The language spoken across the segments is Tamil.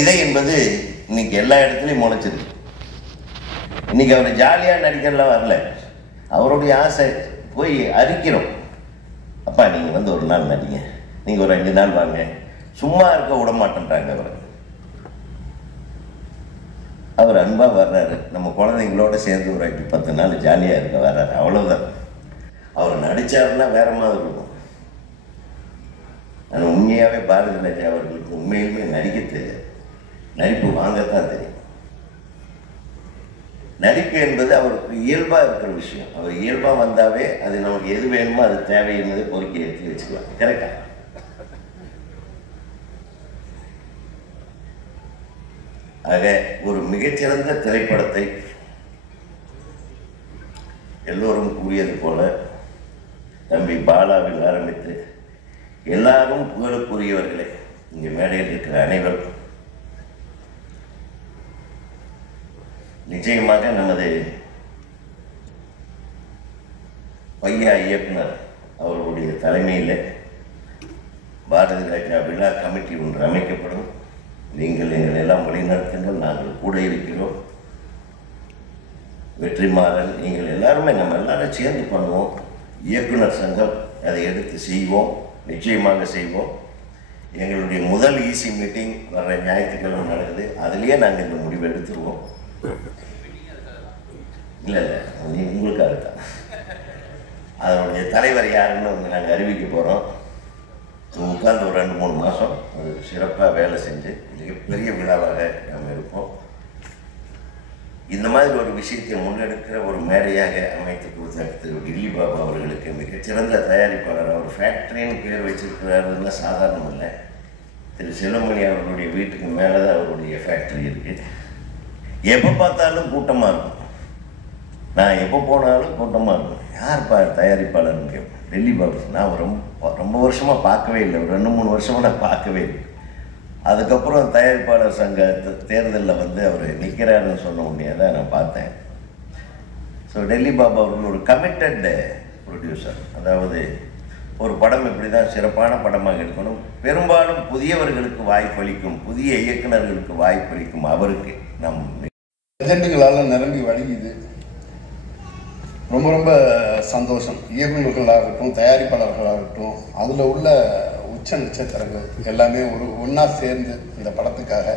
இதை என்பது இன்னைக்கு எல்லா இடத்துலையும் முளைச்சிருக்கு. இன்னைக்கு அவர் ஜாலியாக நடிக்கலாம் வரல, அவருடைய ஆசை போய் அறிக்கிறோம். அப்பா நீங்கள் வந்து ஒரு நாள் நடிங்க, நீங்கள் ஒரு 5 நாள் வாங்க, சும்மா இருக்க விட மாட்டேன்றாங்க. அவர் அன்பாக வர்றாரு, நம்ம குழந்தைங்களோட சேர்ந்து ஒரு 8-10 நாள் ஜாலியாக இருக்க வர்றாரு, அவ்வளோதான். அவர் நடித்தாருன்னா வேற மாதிரி இருக்கும். ஆனால் உண்மையாகவே பாரதி ராஜா அவர்களுக்கு உண்மையிலுமே நடிக்க தெரியாது, நடிப்பு வாங்கத்தான் தெரியும். நடிப்பு என்பது அவருக்கு இயல்பாக இருக்கிற விஷயம். அவர் இயல்பாக வந்தாவே அது நமக்கு எது வேணுமோ அது தேவை என்பதை பொறுக்கி எடுத்து வச்சுக்கலாம். கரெக்டா? ஆக ஒரு மிகச்சிறந்த திரைப்படத்தை எல்லோரும் கூறியது போல தம்பி பாலாவில் ஆரம்பித்து எல்லாரும் புகழுக்குரியவர்களே, இங்கே மேடையில் இருக்கிற அனைவரும் நிச்சயமாக நமது பையா இயக்குனர் அவர்களுடைய தலைமையில் பாரதி ராஜா விழா கமிட்டி ஒன்று அமைக்கப்படும். நீங்கள் எங்கள் எல்லாம் வழிநடத்துங்கள், நாங்கள் கூட இருக்கிறோம். வெற்றிமாறன், நீங்கள் எல்லாருமே நம்ம எல்லாரும் சேர்ந்து பண்ணுவோம். இயக்குனர் சங்கம் அதை எடுத்து செய்வோம், நிச்சயமாக செய்வோம். எங்களுடைய முதல் ஈசி மீட்டிங் வர ஞாயிற்றுக்கிழமை நடக்குது, அதுலேயே நாங்கள் இந்த முடிவு எடுத்துருவோம். இல்லை இல்லை, உங்களுக்காக தான். அதனுடைய தலைவர் யாருன்னு நாங்கள் அறிவிக்க போகிறோம். உட்கார்ந்து ஒரு 2-3 மாதம் அது சிறப்பாக வேலை செஞ்சு பெரிய விழாவாக நாம் இருப்போம். இந்த மாதிரி ஒரு விஷயத்தை முன்னெடுக்கிற ஒரு மேடையாக அமைத்து கொடுத்த திரு டில்லி பாபு அவர்களுக்கு மிகச்சிறந்த தயாரிப்பாளர். அவர் ஃபேக்ட்ரின்னு பேர் வச்சிருக்கிறாருன்னா சாதாரணம் இல்லை. திரு செல்வமணி அவர்களுடைய வீட்டுக்கு மேலே தான் அவருடைய ஃபேக்ட்ரி இருக்குது. எப்போ பார்த்தாலும் கூட்டமாக இருக்கும், நான் எப்போ போனாலும் கூட்டமாக இருக்கும். யார்ப்பா தயாரிப்பாளர்னு கேட்பேன். டெல்லி பாபு. நான் ரொம்ப வருஷமாக பார்க்கவே இல்லை, ஒரு 2-3 வருஷமாக நான் பார்க்கவே இல்லை. அதுக்கப்புறம் தயாரிப்பாளர் சங்க தேர்தலில் வந்து அவர் நிற்கிறாருன்னு சொன்ன உடனே தான் நான் பார்த்தேன். ஸோ டெல்லி பாபு அவர்கள் ஒரு கமிட்டட் ப்ரொடியூசர். அதாவது ஒரு படம் இப்படி தான் சிறப்பான படமாக இருக்கணும். பெரும்பாலும் புதியவர்களுக்கு வாய்ப்பளிக்கும், புதிய இயக்குநர்களுக்கு வாய்ப்பளிக்கும் அவருக்கு நம் ஏஜெண்டுகளால் நிரம்பி வடிக்குது. ரொம்ப ரொம்ப சந்தோஷம். இயக்குநர்களாகட்டும், தயாரிப்பாளர்களாகட்டும், அதில் உள்ள உச்ச நட்சத்திரங்கள் எல்லாமே ஒன்றா சேர்ந்து இந்த படத்துக்காக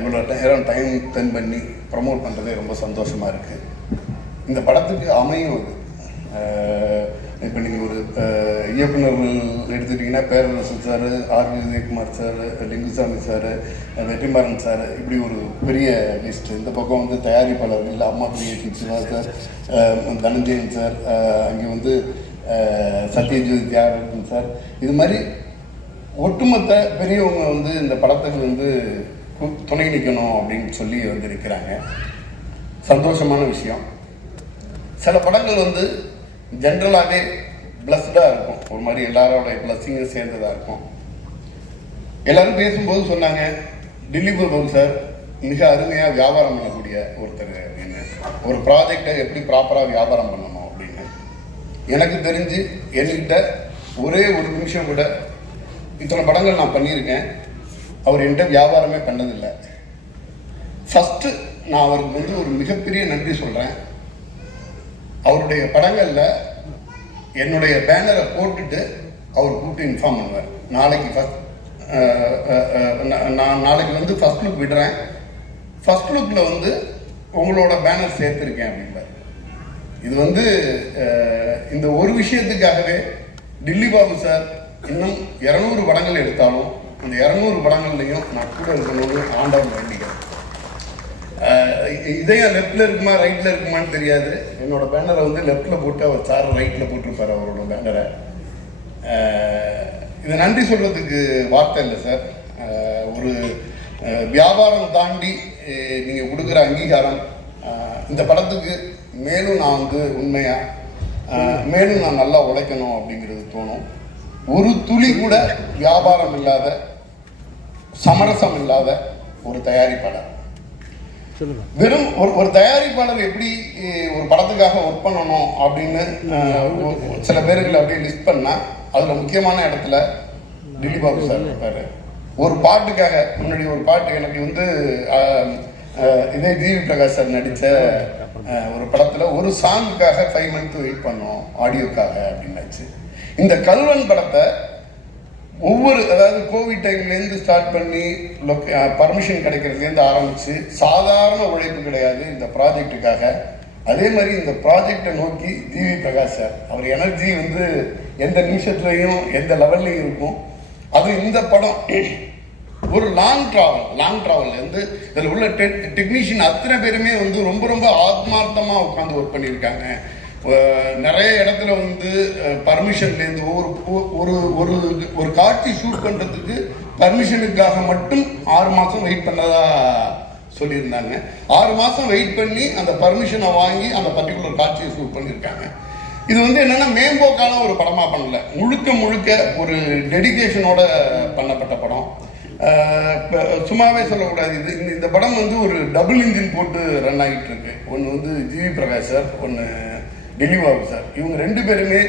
இவ்வளோ நேரம் டைம் ஸ்பெண்ட் பண்ணி ப்ரமோட் பண்ணுறதே ரொம்ப சந்தோஷமாக இருக்குது. இந்த படத்துக்கு அமையும் அது. இப்போ நீங்கள் ஒரு இயக்குநர்கள் எடுத்துக்கிட்டிங்கன்னா Perarasu sir, R Vijayakumar sir, Lingusamy sir, Vetrimaaran sir, இப்படி ஒரு பெரிய லிஸ்ட்டு. இந்த பக்கம் வந்து தயாரிப்பாளர்கள் Amma creative Siva sir, Dhananjayan sir, அங்கே வந்து சத்யஜோதி தியாகராஜன் சார், இது மாதிரி ஒட்டுமொத்த பெரியவங்க வந்து இந்த படத்துக்கு வந்து துணை நிற்கணும் அப்படின்னு சொல்லி வந்து நிற்கிறாங்க. சந்தோஷமான விஷயம். சில படங்கள் வந்து ஜென்ரலாகவே பிளஸ்டாக இருக்கும், ஒரு மாதிரி எல்லாரோட பிளஸ்ஸிங்கும் சேர்ந்ததாக இருக்கும். எல்லாரும் பேசும்போது சொன்னாங்க, டில்லி பாபு சார் மிக அருமையாக வியாபாரம் பண்ணக்கூடிய ஒருத்தர் அப்படின்னு, ஒரு ப்ராஜெக்டை எப்படி ப்ராப்பராக வியாபாரம் பண்ணணும் அப்படின்னு. எனக்கு தெரிஞ்சு என்கிட்ட ஒரே ஒரு நிமிஷம் கூட இத்தனை படங்கள் நான் பண்ணியிருக்கேன், அவர் என்கிட்ட வியாபாரமே பண்ணதில்லை. ஃபஸ்ட்டு நான் அவருக்கு வந்து ஒரு மிகப்பெரிய நன்றி சொல்கிறேன். அவருடைய படங்களில் என்னுடைய பேனரை போட்டுட்டு அவர் கூப்பிட்டு இன்ஃபார்ம் பண்ணுவார். நாளைக்கு நான் நாளைக்கு வந்து ஃபஸ்ட் லுக் விடுறேன், ஃபஸ்ட் லுக்கில் வந்து உங்களோட பேனர் சேர்த்துருக்கேன் அப்படின்பார். இது வந்து இந்த ஒரு விஷயத்துக்காகவே டில்லி பாபு சார் இன்னும் 200 படங்கள் எடுத்தாலும் அந்த 200 படங்கள்லையும் நான் கூட இருக்கணும்னு ஆண்டவன் வேண்டிக்கிறேன். இதயம் லெஃப்டில் இருக்குமா ரைட்டில் இருக்குமான்னு தெரியாது. என்னோட பேனரை வந்து லெஃப்டில் போட்டு அவர் சார் ரைட்டில் போட்டிருப்பார் அவரோட பேனரை. இதை நன்றி சொல்கிறதுக்கு வார்த்தை இல்லை சார். ஒரு வியாபாரம் தாண்டி நீங்கள் கொடுக்குற அங்கீகாரம் இந்த படத்துக்கு மேலும் நான் வந்து உண்மையாக மேலும் நான் நல்லா உழைக்கணும் அப்படிங்கிறது தோணும். ஒரு துளி கூட வியாபாரம் இல்லாத, சமரசம் இல்லாத ஒரு தயாரிப்பாளர். வெறும் ஒரு தயாரிப்பாளர் எப்படி ஒரு படத்துக்காக ஒர்க் பண்ணணும் அப்படின்னு சில பேர்கள் அப்படியே லிஸ்ட் பண்ணால் அதில் முக்கியமான இடத்துல டில்லி பாபு சார் இருப்பார். ஒரு பாட்டுக்காக முன்னாடி ஒரு பாட்டு எனக்கு வந்து இதே ஜிவி பிரகாஷ் சார் நடித்த ஒரு படத்தில் ஒரு சாங்குக்காக 5 months வெயிட் பண்ணோம் ஆடியோக்காக அப்படின்னாச்சு. இந்த கல்வன் படத்தை அதாவது கோவிட் டைம்லேருந்து ஸ்டார்ட் பண்ணி பர்மிஷன் கிடைக்கிறதுலேருந்து ஆரம்பித்து சாதாரண உழைப்பு கிடையாது இந்த ப்ராஜெக்டுக்காக. அதே மாதிரி இந்த ப்ராஜெக்டை நோக்கி ஜிவி பிரகாஷ் சார் அவர் எனர்ஜி வந்து எந்த நிமிஷத்துலையும் எந்த லெவல்லையும் இருக்கும். அது இந்த படம் ஒரு லாங் ட்ராவல் வந்து இதில் உள்ள டெக்னீஷியன் அத்தனை பேருமே வந்து ரொம்ப ரொம்ப ஆத்மார்த்தமாக உட்காந்து ஒர்க் பண்ணியிருக்காங்க. நிறைய இடத்துல வந்து பர்மிஷன்லேருந்து ஒரு ஒரு ஒரு காட்சி ஷூட் பண்ணுறதுக்கு பர்மிஷனுக்காக மட்டும் 6 மாதம் வெயிட் பண்ணதா சொல்லியிருந்தாங்க. 6 மாதம் வெயிட் பண்ணி அந்த பர்மிஷனை வாங்கி அந்த பர்டிகுலர் காட்சியை ஷூட் பண்ணியிருக்காங்க. இது வந்து என்னன்னா மேம்போக்கான ஒரு படமாக பண்ணல, முழுக்க ஒரு டெடிகேஷனோட பண்ணப்பட்ட படம். சும்மாவே சொல்லக்கூடாது. இந்த படம் வந்து ஒரு டபுள் இன்ஜின் போட்டு ரன் ஆகிட்டு இருக்கு. ஒன்று வந்து ஜிவி பிரகாஷ் சார், ஒன்று டெல்லி பாபு சார். இவங்க 2 பேருமே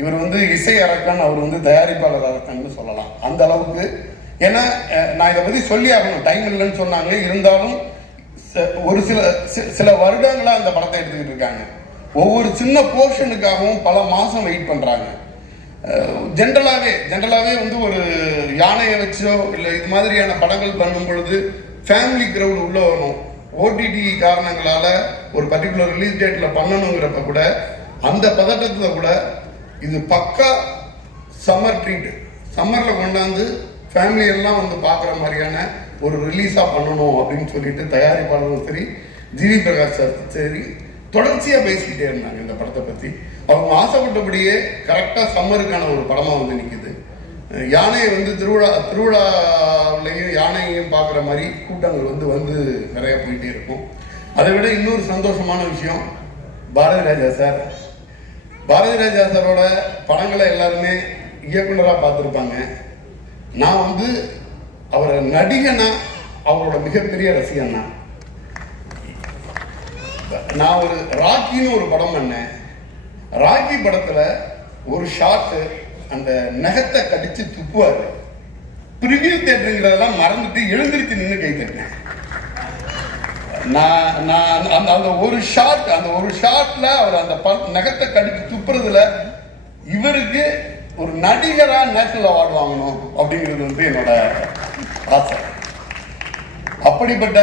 இவர் வந்து இசை அரக்கன், அவர் வந்து தயாரிப்பாளர் அரக்கன்னு சொல்லலாம் அந்த அளவுக்கு. ஏன்னா நான் இதை பற்றி சொல்லி ஆகணும், டைம் இல்லைன்னு சொன்னாங்க. இருந்தாலும் ஒரு சில வருடங்களா அந்த படத்தை எடுத்துக்கிட்டு இருக்காங்க. ஒவ்வொரு சின்ன போர்ஷனுக்காகவும் பல மாதம் வெயிட் பண்ணுறாங்க. ஜென்ரலாகவே வந்து ஒரு யானையை வச்சோ இல்லை இது மாதிரியான படங்கள் பண்ணும் பொழுது ஃபேமிலி கிரவுட் உள்ள வரணும். ஓடிடி காரணங்களால ஒரு பர்டிகுலர் ரிலீஸ் டேட்டில் பண்ணணுங்கிறப்ப கூட அந்த பதட்டத்தில் கூட இது பக்கா சம்மர் ட்ரீட், சம்மரில் கொண்டாந்து ஃபேமிலி எல்லாம் வந்து பார்க்குற மாதிரியான ஒரு ரிலீஸாக பண்ணணும் அப்படின்னு சொல்லிட்டு தயாரிப்பாளரும் சரி ஜிவி பிரகாஷ் சார் சரி தொடர்ச்சியாக பேசிக்கிட்டே இருந்தாங்க இந்த படத்தை பற்றி. அவங்க ஆசைப்பட்டபடியே கரெக்டாக சம்மருக்கான ஒரு படமாக வந்து நிற்குது. யானையை வந்து திருவிழாவிலையும் யானையையும் பார்க்குற மாதிரி கூட்டங்கள் வந்து நிறைய போயிட்டே இருக்கும். அதை விட இன்னொரு சந்தோஷமான விஷயம், பாரதி ராஜா சாரோட படங்களை எல்லாருமே இயக்குனராக பார்த்துருப்பாங்க. நான் வந்து அவரை நடிகனா அவரோட மிகப்பெரிய ரசிகன். நான் ஒரு ராக்கின்னு ஒரு படம் பண்ணேன். ராக்கி படத்துல ஒரு ஷாட்டு அந்த நகத்தை கடிச்சு துப்புவாரு. பிரிவியூ தேட்டருங்கிறதெல்லாம் மறந்துட்டு எழுந்திருச்சு நின்று கை தட்டினேன். நான் அந்த ஒரு ஷாட்ல அவர் அந்த நகத்தை கடிச்சு துப்புறதுல இவருக்கு ஒரு நடிகரா நேஷனல் அவார்டு வாங்கணும் அப்படிங்கிறது வந்து என்னோட ஆசை. அப்படிப்பட்ட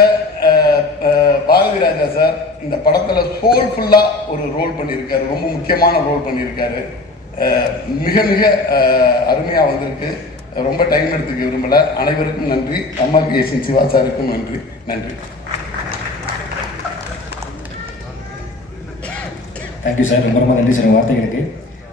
பாரதி ராஜா சார் இந்த படத்துல சோல்ஃபுல்லா ஒரு ரோல் பண்ணியிருக்காரு, ரொம்ப முக்கியமான ரோல் பண்ணியிருக்காரு. மிக அருமையா வந்திருக்கு. ரொம்ப டைம் எடுத்துக்க விரும்பல. அனைவருக்கும் நன்றி. அம்மா கிரியேஷன் சிவா சாருக்கும் நன்றி. தேங்க்யூ சார், ரொம்ப நன்றி சார் வார்த்தைகளுக்கு.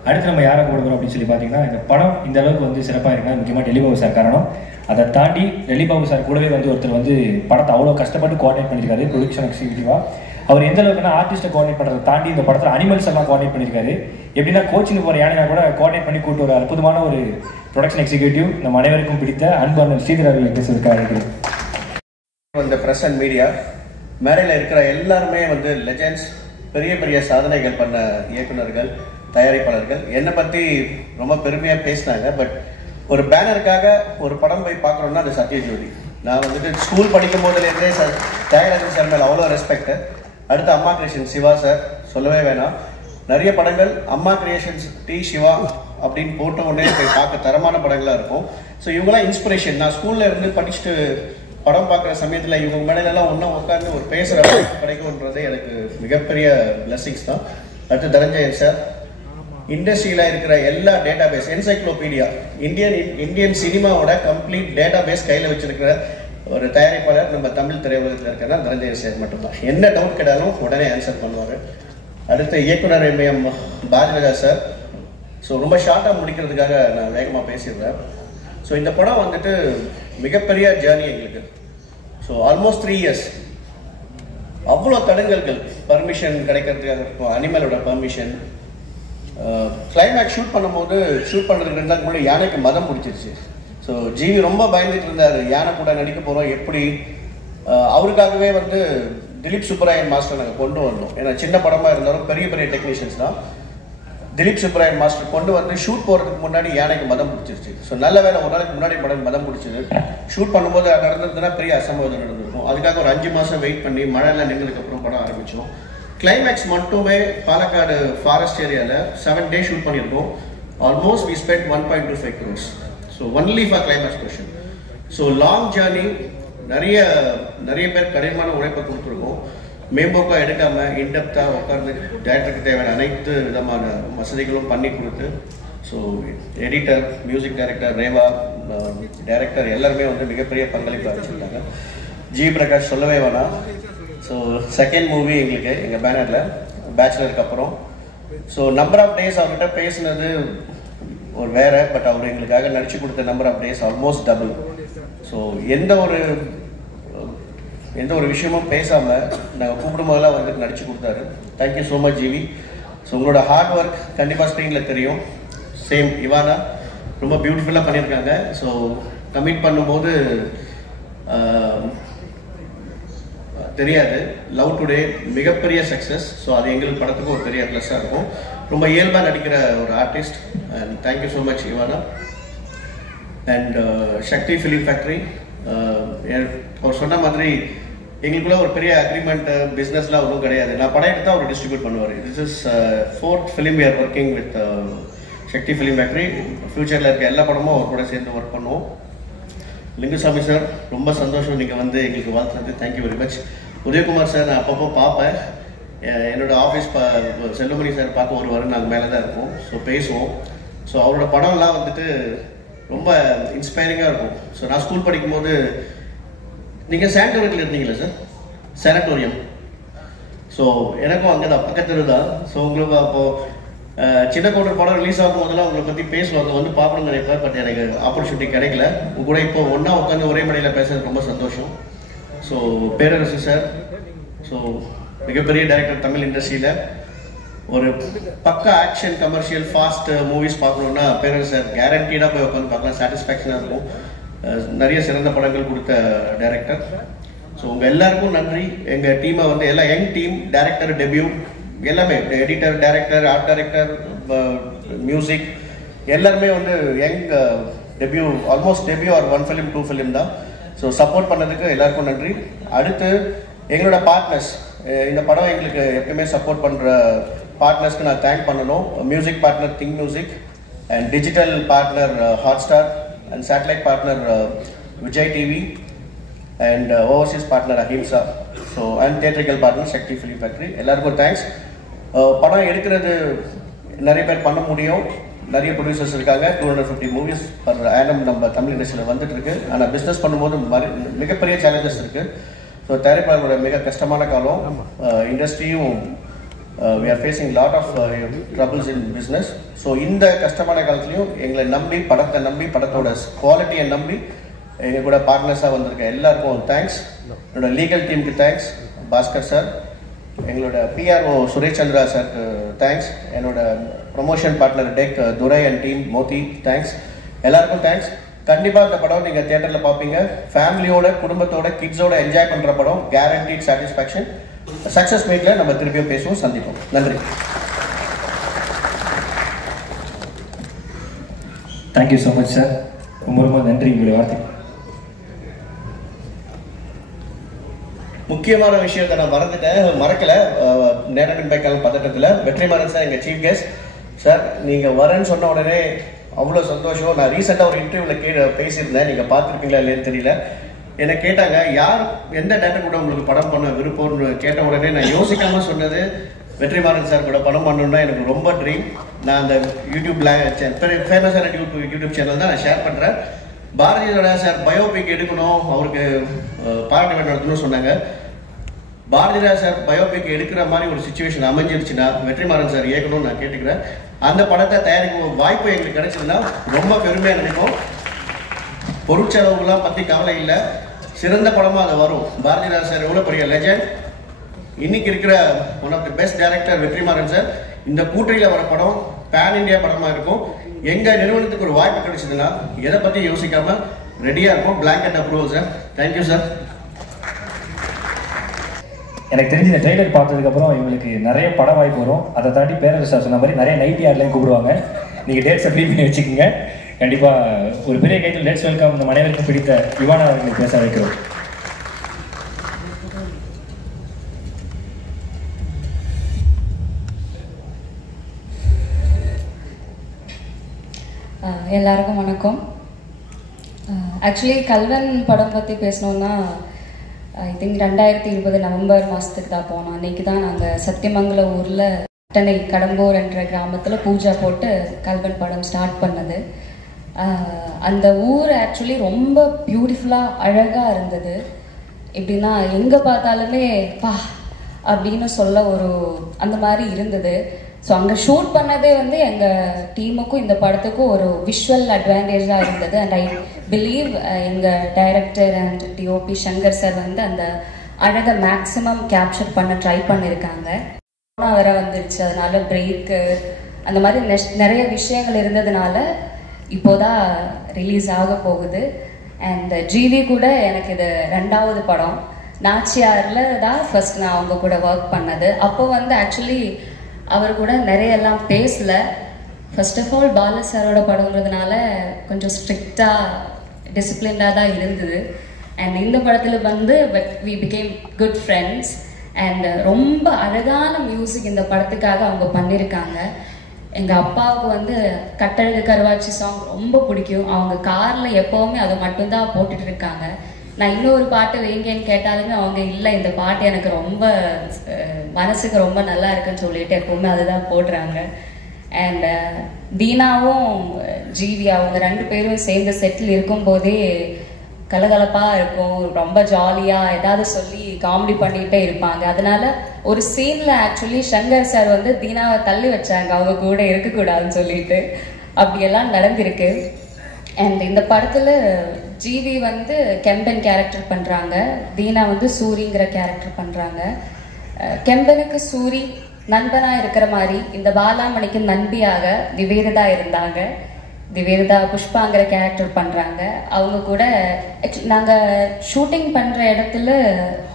அடுத்து நம்ம யாரை கொடுக்குறோம் அப்படின்னு சொல்லி பார்த்தீங்கன்னா, இந்த படம் இந்த அளவுக்கு வந்து சிறப்பாக இருக்குன்னா முக்கியமாக டெல்லி பாபு சார் காரணம். அதை தாண்டி டெல்லி பாபு சார் கூடவே வந்து ஒருத்தர் வந்து படத்தை அவ்வளோ கஷ்டப்பட்டு கோஆர்டினேட் பண்ணியிருக்காரு ப்ரொடக்ஷன் எக்ஸிக்யூட்டிவாக. அவர் எந்த அளவுக்குன்னா ஆர்டிஸ்ட்டை கோஆர்டினேட் பண்ணுறதை தாண்டி இந்த படத்தில் அனிமல்ஸ் எல்லாம் கோஆர்டினேட் பண்ணியிருக்காரு. எப்படின்னா கோச்சிங் போகிற யானைனா கூட கோஆர்டினேட் பண்ணி கூட்டு ஒரு அற்புதமான ஒரு ப்ரொடக்ஷன் எக்ஸிக்யூட்டிவ் நம்ம அனைவருக்கும் பிடித்த அன்பு ஸ்ரீதர் அவர்கள் பேசுவதற்காக. இந்த ப்ரெஸ் அண்ட் மீடியா மேடையில் இருக்கிற எல்லாருமே வந்து லெஜெண்ட்ஸ், பெரிய சாதனைகள் பண்ண இயக்குநர்கள், தயாரிப்பாளர்கள் என்னை பற்றி ரொம்ப பெருமையாக பேசினாங்க. பட் ஒரு பேனருக்காக ஒரு படம் போய் பார்க்குறோன்னா அது சத்யஜோதி. நான் வந்துட்டு ஸ்கூல் படிக்கும் போதுலேருந்தே தியாகராஜன் சார் மேலே அவ்வளோ ரெஸ்பெக்ட். அடுத்து அம்மா கிரியேஷன் சிவா சார் சொல்லவே வேணாம். நிறைய படங்கள் அம்மா கிரியேஷன்ஸ் டி சிவா அப்படின்னு போட்ட உடனே போய் பார்க்க தரமான படங்களாக இருக்கும். ஸோ இவங்களாம் இன்ஸ்பிரேஷன். நான் ஸ்கூலில் இருந்து படிச்சுட்டு படம் பார்க்குற சமயத்தில் இவங்க மேடையிலலாம் ஒன்றா உட்காந்து ஒரு பேசுகிற கிடைக்கும்ன்றது எனக்கு மிகப்பெரிய பிளெஸிங்ஸ் தான். அடுத்து தனஞ்சயன் சார், இண்டஸ்ட்ரியில் இருக்கிற எல்லா டேட்டா பேஸ், என்சைக்ளோபீடியா, இந்தியன் சினிமாவோட கம்ப்ளீட் டேட்டா பேஸ் கையில் வச்சிருக்கிற ஒரு தயாரிப்பாளர் நம்ம தமிழ் திரையுலகத்தில் இருக்கிறனா தனஞ்சயன் சார் மட்டும்தான். என்ன டவுட் கேட்டாலும் உடனே ஆன்சர் பண்ணுவார். அடுத்து இயக்குனர் எம்ஏஎம் பாரதிராஜா சார். ஸோ ரொம்ப ஷார்ட்டாக முடிக்கிறதுக்காக நான் வேகமாக பேசிடுறேன். ஸோ இந்த படம் வந்துட்டு மிகப்பெரிய ஜேர்னி எங்களுக்கு. ஸோ ஆல்மோஸ்ட் 3 years அவ்வளோ தடங்கல்கள், பர்மிஷன் கிடைக்கிறதுக்காக இருக்கும், அனிமலோட பர்மிஷன். கிளைமேக்ஸ் ஷூட் பண்ணுறதுக்கு இருந்தால் கூட யானைக்கு மதம் பிடிச்சிருச்சு. ஸோ ஜிவி ரொம்ப பயந்துட்டு இருந்தார், யானை கூட நடிக்க போகிறோம் எப்படி. அவருக்காகவே வந்து திலீப் சுப்பராயன் மாஸ்டர் நாங்கள் கொண்டு வந்தோம். ஏன்னா சின்ன படமாக இருந்தாலும் பெரிய டெக்னீஷியன்ஸ் தான். திலீப் சுப்ராயன் மாஸ்டர் கொண்டு வந்து ஷூட் போகிறதுக்கு முன்னாடி யானைக்கு மதம் பிடிச்சிருச்சு. ஸோ நல்ல வேலை ஒரு நாளைக்கு முன்னாடி மதம் பிடிச்சது. ஷூட் பண்ணும்போது நடந்ததுன்னா பெரிய அசம்பாவிதம் நடந்திருக்கும். அதுக்காக ஒரு 5 மாதம் வெயிட் பண்ணி மழையெல்லாம் நின்றதுக்கப்புறம் படம் ஆரம்பித்தோம். கிளைமேக்ஸ் மட்டுமே பாலக்காடு ஃபாரஸ்ட் ஏரியாவில் 7 days ஷூட் பண்ணியிருக்கோம். Almost we spend 1.25 crores. So only for climax portion. So long journey, நிறைய பேர் கடினமான உழைப்பை கொடுத்துருக்கோம். மேம்போக்காக எடுக்காமல் இன்டெப்த்தாக உட்கார்ந்து டேரக்டருக்கு தேவையான அனைத்து விதமான வசதிகளும் பண்ணி கொடுத்து, so editor, music director, Reva director எல்லாருமே வந்து மிகப்பெரிய பங்களிப்பு வச்சுருக்காங்க. ஜி பிரகாஷ் சொல்லவே வேணாம். ஸோ செகண்ட் மூவி எங்களுக்கு எங்கள் பேனரில் பேச்சுலருக்கு அப்புறம். ஸோ நம்பர் ஆஃப் டேஸ் அவர்கிட்ட பேசினது ஒரு வேறு, பட் அவர் எங்களுக்காக நடிச்சு கொடுத்த number of days almost double. So எந்த ஒரு விஷயமும் பேசாமல் நாங்கள் கூப்பிடும் போதெல்லாம் வந்து நடிச்சு கொடுத்தாரு. Thank you so much GV. So உங்களோட ஹார்ட் ஒர்க் கண்டிப்பாக ஸ்க்ரீனில் தெரியும். சேம் இவானா ரொம்ப பியூட்டிஃபுல்லாக பண்ணியிருக்காங்க. ஸோ கமிட் பண்ணும்போது தெரியாது. லவ் டுடே மிகப்பெரிய சக்ஸஸ். ஸோ அது எங்களுக்கு படத்துக்கு ஒரு பெரிய ப்ளஸ்ஸாக இருக்கும். ரொம்ப இயல்பாக நடிக்கிற ஒரு artist. And thank you so much Ivana. And Sakthi film factory, அவர் சொன்ன மாதிரி எங்களுக்குள்ள ஒரு பெரிய அக்ரிமெண்ட் பிஸ்னஸ்லாம் ஒன்றும் கிடையாது. நான் படம் எடுத்து அவர் டிஸ்ட்ரிபியூட் பண்ணுவார். This is 4th film we are working with Sakthi film factory. ஃபியூச்சரில் இருக்க எல்லா படமும் அவர் கூட சேர்ந்து ஒர்க் பண்ணுவோம். லிங்குசாமி சார், ரொம்ப சந்தோஷம் நீங்கள் வந்து எங்களுக்கு வாழ்த்துறது. Thank you very much. Udhayakumar sir நான் அப்பப்போ பார்ப்பேன். என்னோட ஆஃபீஸ் செல்லுமணி சார் பார்க்க வருவார். நாங்கள் மேலே தான் இருப்போம். ஸோ பேசுவோம். ஸோ அவரோட படம்லாம் வந்துட்டு ரொம்ப இன்ஸ்பைரிங்காக இருக்கும். ஸோ நான் ஸ்கூல் படிக்கும்போது, நீங்கள் சானிட்டோரியத்தில் இருந்தீங்களா சார்? சானிட்டோரியம். ஸோ எனக்கும் அங்கே தான் பக்கத்தில் தான். ஸோ உங்களுக்கு அப்போது சின்ன கோட்டர் படம் ரிலீஸ் ஆகும் போதெல்லாம் உங்களை பற்றி பேசுவாங்க, வந்து பார்க்கணும்னு நினைப்பேன். பட் எனக்கு ஆப்பர்ச்சுனிட்டி கிடைக்கல. உங்க கூட இப்போ ஒன்றா உட்காந்து ஒரே மனையில் பேசுறது ரொம்ப சந்தோஷம். ஸோ பேரரசு சார், ஸோ மிகப்பெரிய டைரக்டர் தமிழ் இண்டஸ்ட்ரியில். ஒரு பக்கா ஆக்ஷன், கமர்ஷியல், ஃபாஸ்ட் மூவிஸ் பார்க்கணுன்னா பேரரசு சார் கேரண்டீடாக போய் உட்காந்து பார்க்கலாம். சாட்டிஸ்ஃபேக்ஷனாக இருக்கும். நிறைய சிறந்த படங்கள் கொடுத்த டைரக்டர். ஸோ உங்கள் எல்லாருக்கும் நன்றி. எங்கள் டீமை வந்து எல்லாம் யங் டீம், டைரக்டர் டெபியூ எல்லாமே, editor, director, art director, music எல்லாருமே வந்து young debut, almost debut are 1 film 2 film தான். ஸோ சப்போர்ட் பண்ணதுக்கு எல்லாருக்கும் நன்றி. அடுத்து எங்களோட பார்ட்னர்ஸ், இந்த படம் எங்களுக்கு எப்பவுமே சப்போர்ட் பண்ணுற பார்ட்னர்ஸ்க்கு நான் தேங்க் பண்ணணும். Music partner thing music, and digital partner Hotstar, and satellite partner Vijay TV, and overseas partner Ahimsa, so and theatrical partner Shakti Film Factory. எல்லாருக்கும் தேங்க்ஸ். படம் எடுக்கிறது நிறைய பேர் பண்ண முடியும். நிறைய ப்ரொடியூசர்ஸ் இருக்காங்க. 250 movies per annum நம்ம தமிழ் இண்டஸ்ட்ரியில் வந்துட்டு இருக்கு. ஆனால் பிஸ்னஸ் பண்ணும்போது மிகப்பெரிய சேலஞ்சஸ் இருக்கு. ஸோ தயாரிப்பாளர்களோட மிக கஷ்டமான காலம். இண்டஸ்ட்ரியும் we are facing lot of troubles in business. So இந்த கஷ்டமான காலத்துலையும் எங்களை நம்பி, படத்தை நம்பி, படத்தோட குவாலிட்டியை நம்பி எங்கள் கூட பார்ட்னர்ஸாக வந்திருக்க எல்லாருக்கும் தேங்க்ஸ். என்னோட லீகல் டீமுக்கு தேங்க்ஸ், பாஸ்கர் சார். எங்களோட பிஆர்ஓ சுரேஷ் சந்திரா சாருக்கு தேங்க்ஸ். என்னோட promotion partner tech Durai and team Modi thanks. எல்லாருக்கும் தேங்க்ஸ். கண்டிப்பாக இந்த படம் நீங்கள் தியேட்டரில் பார்ப்பீங்க. ஃபேமிலியோட, குடும்பத்தோட, கிட்ஸோட என்ஜாய் பண்ணுற படம். Guaranteed satisfaction. சக்ஸஸ் மீட்டில் நம்ம திருப்பியும் பேசுவோம், சந்திப்போம். நன்றி. Thank you so much sir. ரொம்ப ரொம்ப நன்றி உங்களுடைய வார்த்தை. முக்கியமான விஷயத்தை நான் மறக்கல. நேரடின் பைக்கால பதட்டத்தில் வெற்றிமாறன் சார் எங்கள் சீஃப் கெஸ்ட் சார், நீங்கள் வரேன்னு சொன்ன உடனே அவ்வளோ சந்தோஷம். நான் ரீசெண்டாக ஒரு இன்டர்வியூவில் பேசியிருந்தேன், நீங்கள் பார்த்துருப்பீங்களா இல்லைன்னு தெரியல. என்னை கேட்டாங்க, யார் எந்த டேரக்டர் கூட உங்களுக்கு படம் பண்ண விருப்பம்னு கேட்ட உடனே நான் யோசிக்காமல் சொன்னது, வெற்றிமாறன் சார் கூட படம் பண்ணணும்னா எனக்கு ரொம்ப ட்ரீம். நான் அந்த யூடியூப்ல ஃபேமஸான யூடியூப் சேனல் தான் நான் ஷேர் பண்ணுறேன். பாரதியோட சார் பயோபிக் எடுக்கணும், அவருக்கு பாராட்டு விழா நடத்தணும்னு சொன்னாங்க. பாரதிராஜா சார் பயோபிக் எடுக்கிற மாதிரி ஒரு சுச்சுவேஷன் அமைஞ்சிருச்சுன்னா வெற்றிமாறன் சார் இயக்கணும்னு நான் கேட்டுக்கிறேன். அந்த படத்தை தயாரிக்கும் வாய்ப்பு எங்களுக்கு கிடைச்சதுன்னா ரொம்ப பெருமையாக நினைப்போம். பொருட்செலவுகள்லாம் பற்றி கவலை இல்லை, சிறந்த படமாக அது வரும். பாரதிராஜா சார் எவ்வளோ பெரிய லெஜண்ட். இன்னைக்கு இருக்கிற one of the best director Vetrimaaran sir. இந்த கூட்டணியில் வர படம் பேன் இண்டியா படமாக இருக்கும். எங்கள் நிறுவனத்துக்கு ஒரு வாய்ப்பு கிடைச்சதுன்னா எதை பற்றி யோசிக்காமல் ரெடியாக இருக்கும். Blanket approval sir. Thank you sir. எனக்கு தெரிஞ்ச இந்த ட்ரெய்லர் பார்த்ததுக்கப்புறம் இவங்களுக்கு நிறைய பட வாய்ப்பு வரும். அதை தாண்டி பேரரசு சார் சொன்ன மாதிரி நிறைய நைட்டி ஆட்லையும் கூப்பிடுவாங்க. நீங்கள் டேட்ஸை ஃப்ரீ பண்ணி வச்சுக்கோங்க. கண்டிப்பாக ஒரு பெரிய கைத்தில் லெட்ஸ் வெல்கம் நம்ம அனைவருக்கும் பிடித்த இவானா அவர்களை பேச வைக்கிறோம். எல்லாருக்கும் வணக்கம். ஆக்சுவலி கல்வன் படம் பற்றி பேசணுன்னா ஐ திங்க் 2020 நவம்பர் மாதத்துக்கு தான் போனோம். அன்றைக்கி தான் நாங்கள் சத்தியமங்கலம் ஊரில் சென்னை கடம்பூர் என்ற கிராமத்தில் பூஜை போட்டு கல்வன் படம் ஸ்டார்ட் பண்ணது. அந்த ஊர் ஆக்சுவலி ரொம்ப பியூட்டிஃபுல்லாக அழகாக இருந்தது. எப்படின்னா எங்கே பார்த்தாலுமே பா அப்படின்னு சொல்ல ஒரு அந்த மாதிரி இருந்தது. ஸோ அங்கே ஷூட் பண்ணதே வந்து எங்கள் டீமுக்கும் இந்த படத்துக்கும் ஒரு விஷுவல் அட்வான்டேஜாக இருந்தது. அண்ட் ஐ பிலீவ் எங்கள் director and DOP Shankar sir வந்து அந்த அழகை மேக்ஸிமம் கேப்சர் பண்ண ட்ரை பண்ணியிருக்காங்க. கொரோனா வேற வந்துருச்சு, அதனால பிரேக்கு அந்த மாதிரி நிறைய விஷயங்கள் இருந்ததுனால இப்போதான் ரிலீஸ் ஆக போகுது. அண்ட் ஜிவி கூட எனக்கு இது 2வது படம். நாச்சியாரில் தான் ஃபர்ஸ்ட் நான் அவங்க கூட ஒர்க் பண்ணது. அப்போ வந்து ஆக்சுவலி அவர் கூட நிறையெல்லாம் பேசல. ஃபர்ஸ்ட் ஆஃப் ஆல் பாலா சாரோட படங்கிறதுனால கொஞ்சம் ஸ்ட்ரிக்டாக டிசிப்ளின்டாக தான் இருந்தது. அண்ட் இந்த படத்தில் வந்து we become good friends. And ரொம்ப அழகான மியூசிக் இந்த படத்துக்காக அவங்க பண்ணியிருக்காங்க. எங்கள் அப்பாவுக்கு வந்து கட்டழகு கருவாச்சி சாங் ரொம்ப பிடிக்கும். அவங்க காரில் எப்போவுமே அதை மட்டும்தான் போட்டுட்டு இருக்காங்க. நான் இன்னொரு பாட்டு வைங்கன்னு கேட்டாலுமே அவங்க இல்லை, இந்த பாட்டு எனக்கு ரொம்ப மனசுக்கு ரொம்ப நல்லா இருக்குன்னு சொல்லிட்டு எப்போவுமே அதுதான் போடுறாங்க. அண்ட் தீனாவும் ஜிவி அவங்க 2 பேரும் சேர்ந்து செட்டில் இருக்கும்போதே கலகலப்பாக இருக்கும். ரொம்ப ஜாலியாக ஏதாவது சொல்லி காமெடி பண்ணிகிட்டே இருப்பாங்க. அதனால ஒரு சீனில் ஆக்சுவலி சங்கர் சார் வந்து தீனாவை தள்ளி வச்சாங்க, அவங்க கூட இருக்கக்கூடாதுன்னு சொல்லிட்டு. அப்படியெல்லாம் நடந்திருக்கு. அண்ட் இந்த படத்தில் ஜிவி வந்து கெம்பன் கேரக்டர் பண்ணுறாங்க, தீனா வந்து சூரிங்கிற கேரக்டர் பண்ணுறாங்க. கெம்பனுக்கு சூரி நண்பனாக இருக்கிற மாதிரி இந்த பாலாமணிக்கு நண்பியாக நிவேதிதா இருந்தாங்க. நிவேதிதா புஷ்பாங்கிற கேரக்டர் பண்ணுறாங்க. அவங்க கூட நாங்கள் ஷூட்டிங் பண்ணுற இடத்துல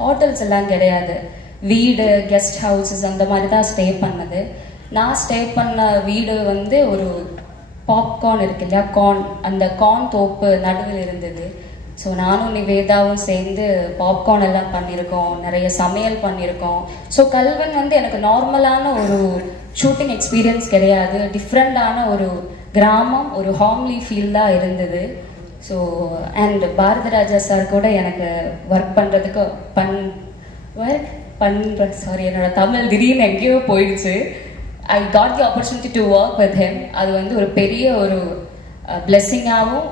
ஹோட்டல்ஸ் எல்லாம் கிடையாது, வீடு கெஸ்ட் ஹவுசஸ் அந்த மாதிரி தான் ஸ்டே பண்ணது. நான் ஸ்டே பண்ண வீடு வந்து ஒரு பாப்கார்ன் இருக்கு இல்லையா, கார்ன், அந்த கார்ன் தோப்பு நடுவில் இருந்தது. ஸோ நானும் நிவேதாவும் சேர்ந்து பாப்கார்ன் எல்லாம் பண்ணியிருக்கோம், நிறைய சமையல் பண்ணியிருக்கோம். ஸோ கல்வன் வந்து எனக்கு நார்மலான ஒரு ஷூட்டிங் எக்ஸ்பீரியன்ஸ் கிடையாது, டிஃப்ரெண்டான ஒரு கிராமம், ஒரு ஹோம்லி ஃபீல் தான் இருந்தது. ஸோ அண்ட் பாரதிராஜா சார் கூட எனக்கு ஒர்க் பண்ணுறதுக்கு சாரி என்னோட தமிழ் திடீர்னு எங்கேயோ போயிடுச்சு. I got the opportunity to work with him. அது வந்து ஒரு பெரிய ஒரு பிளெஸ்ஸிங்காகவும்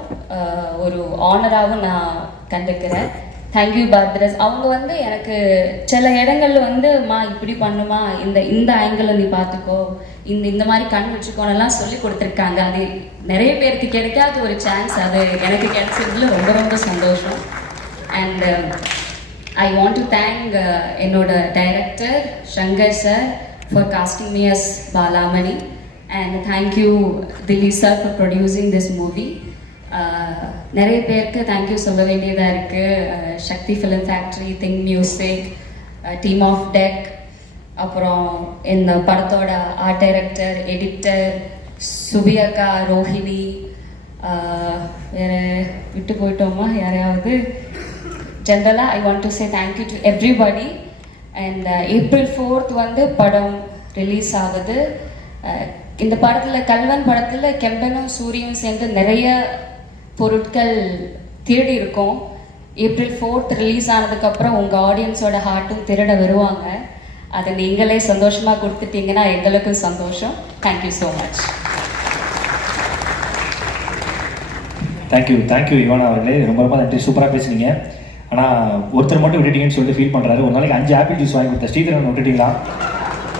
ஒரு ஆனராகவும் நான் கண்டுக்கிறேன். தேங்க்யூ பாரதிராஜ். அவங்க வந்து எனக்கு சில இடங்கள்ல வந்து இப்படி பண்ணுமா, இந்த ஆங்கிளில் நீ பார்த்துக்கோ, இந்த மாதிரி கண் வச்சுக்கோன்னெல்லாம் சொல்லி கொடுத்துருக்காங்க. அது நிறைய பேருக்கு கிடைக்காத ஒரு சான்ஸ், அது எனக்கு கிடைச்சதுல ரொம்ப ரொம்ப சந்தோஷம். And I want to thank என்னோட director Shankar sir for casting me as Balamani, and thank you Dilli sir for producing this movie. நிறைய பேருக்கு தேங்க்யூ சொல்ல வேண்டியதாக இருக்குது. Sakthi film factory, think music, team of tech, அப்புறம் இந்த படத்தோட ஆர்ட் டைரக்டர், எடிட்டர் சுபியக்கா, ரோஹிணி, வேறு விட்டு போயிட்டோமா யாரையாவது? ஜென்ரலாக I want to say thank you to everybody. And April 4th வந்து படம் ரிலீஸ் ஆகுது. இந்த படத்தில் கல்வன் படத்தில் கெம்பனும் சூரியும் சேர்ந்து நிறைய பொருட்கள் தேடி இருக்கோம். April 4th ரிலீஸ் ஆனதுக்கப்புறம் உங்கள் ஆடியன்ஸோட ஹார்ட்டும் திருட வருவாங்க. அதை நீங்களே சந்தோஷமாக கொடுத்துட்டீங்கன்னா எங்களுக்கும் சந்தோஷம். Thank you so much. Thank you Ivana அவர்களே, ரொம்ப ரொம்ப நன்றி. சூப்பராக பேசுனீங்க. ஆனால் ஒருத்தர் மட்டும் விட்டுட்டீங்கன்னு சொல்லிட்டு ஃபீல் பண்ணுறாரு. ஒரு நாளைக்கு 5 ஆப்பிள் ஜூஸ் வாங்கி கொடுத்த ஸ்ரீதரன் விட்டுட்டீங்களா?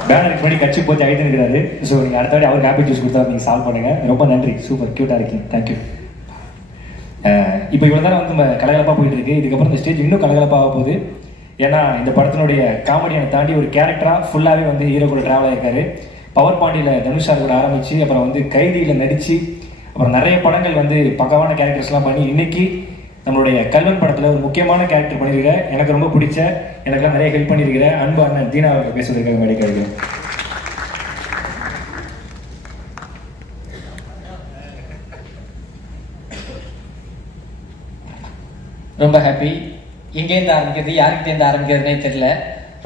பேனருக்கு முன்னாடி கட்சி போட்டு ஆகிட்டு இருக்கிறாரு. ஸோ நீங்கள் அடுத்த வாட்டி அவருக்கு ஆப்பிள் ஜூஸ் கொடுத்தா நீங்கள் சால்வ் பண்ணுங்கள். ரொம்ப நன்றி, சூப்பர் க்யூட்டாக இருக்கீங்க. தேங்க்யூ. இப்போ இவ்வளோ நேரம் வந்து நம்ம கலகலப்பாக போயிட்டு இருக்கு. இதுக்கப்புறம் இந்த ஸ்டேஜ் இன்னும் கலகலப்பாக போகுது. ஏன்னா இந்த படத்தினுடைய காமெடியை தாண்டி ஒரு கேரக்டராக ஃபுல்லாகவே வந்து ஹீரோ கூட ட்ராவல் ஆகிருக்காரு. பவர் பாண்டியில் தனுஷார் கூட ஆரம்பித்து, அப்புறம் வந்து கைதியில் நடித்து, அப்புறம் நிறைய படங்கள் வந்து பக்கவான கேரக்டர்ஸ்லாம் பண்ணி இன்னைக்கு நம்மளுடைய கல்வன் படத்தில் ஒரு முக்கியமான கேரக்டர் பண்ணியிருக்கிற, எனக்கு ரொம்ப பிடிச்ச, எனக்குலாம் நிறைய ஹெல்ப் பண்ணியிருக்கிற அன்பு அண்ணன் தீனா அவர்கள் பேசுவதற்காக மேடை கிடைக்கும். ரொம்ப ஹாப்பி. எங்கேருந்து ஆரம்பிக்கிறது, யாருக்கிட்டேருந்து ஆரம்பிக்கிறதுனே தெரியல.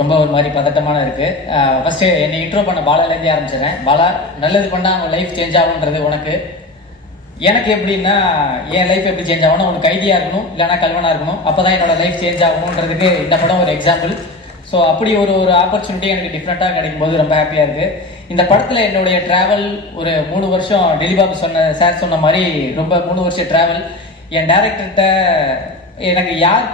ரொம்ப ஒரு மாதிரி பதட்டமான இருக்குது. ஃபஸ்ட்டு என்னை இன்ட்ரோ பண்ண பாலாலேருந்தே ஆரம்பிச்சிடுறேன். பாலா, நல்லது பண்ணால் அவங்க லைஃப் சேஞ்ச் ஆகுன்றது உனக்கு. எனக்கு எப்படின்னா, என் லைஃப் எப்படி சேஞ்ச் ஆகணும், உனக்கு ஐடியா இருக்கணும், இல்லைனா கல்வனாக இருக்கணும். அப்போ தான் என்னோட லைஃப் சேஞ்ச் ஆகணுன்றதுக்கு இந்த படம் ஒரு எக்ஸாம்பிள். ஸோ அப்படி ஒரு ஆப்பர்ச்சுனிட்டி எனக்கு டிஃப்ரெண்ட்டாக கிடைக்கும் போது ரொம்ப ஹாப்பியாக இருக்குது. இந்த படத்தில் என்னுடைய ட்ராவல் ஒரு 3 வருஷம், டெலிபாபு சார் சொன்ன மாதிரி ரொம்ப 3 வருஷம் ட்ராவல். என் டேரக்டர்கிட்ட எனக்கு யார்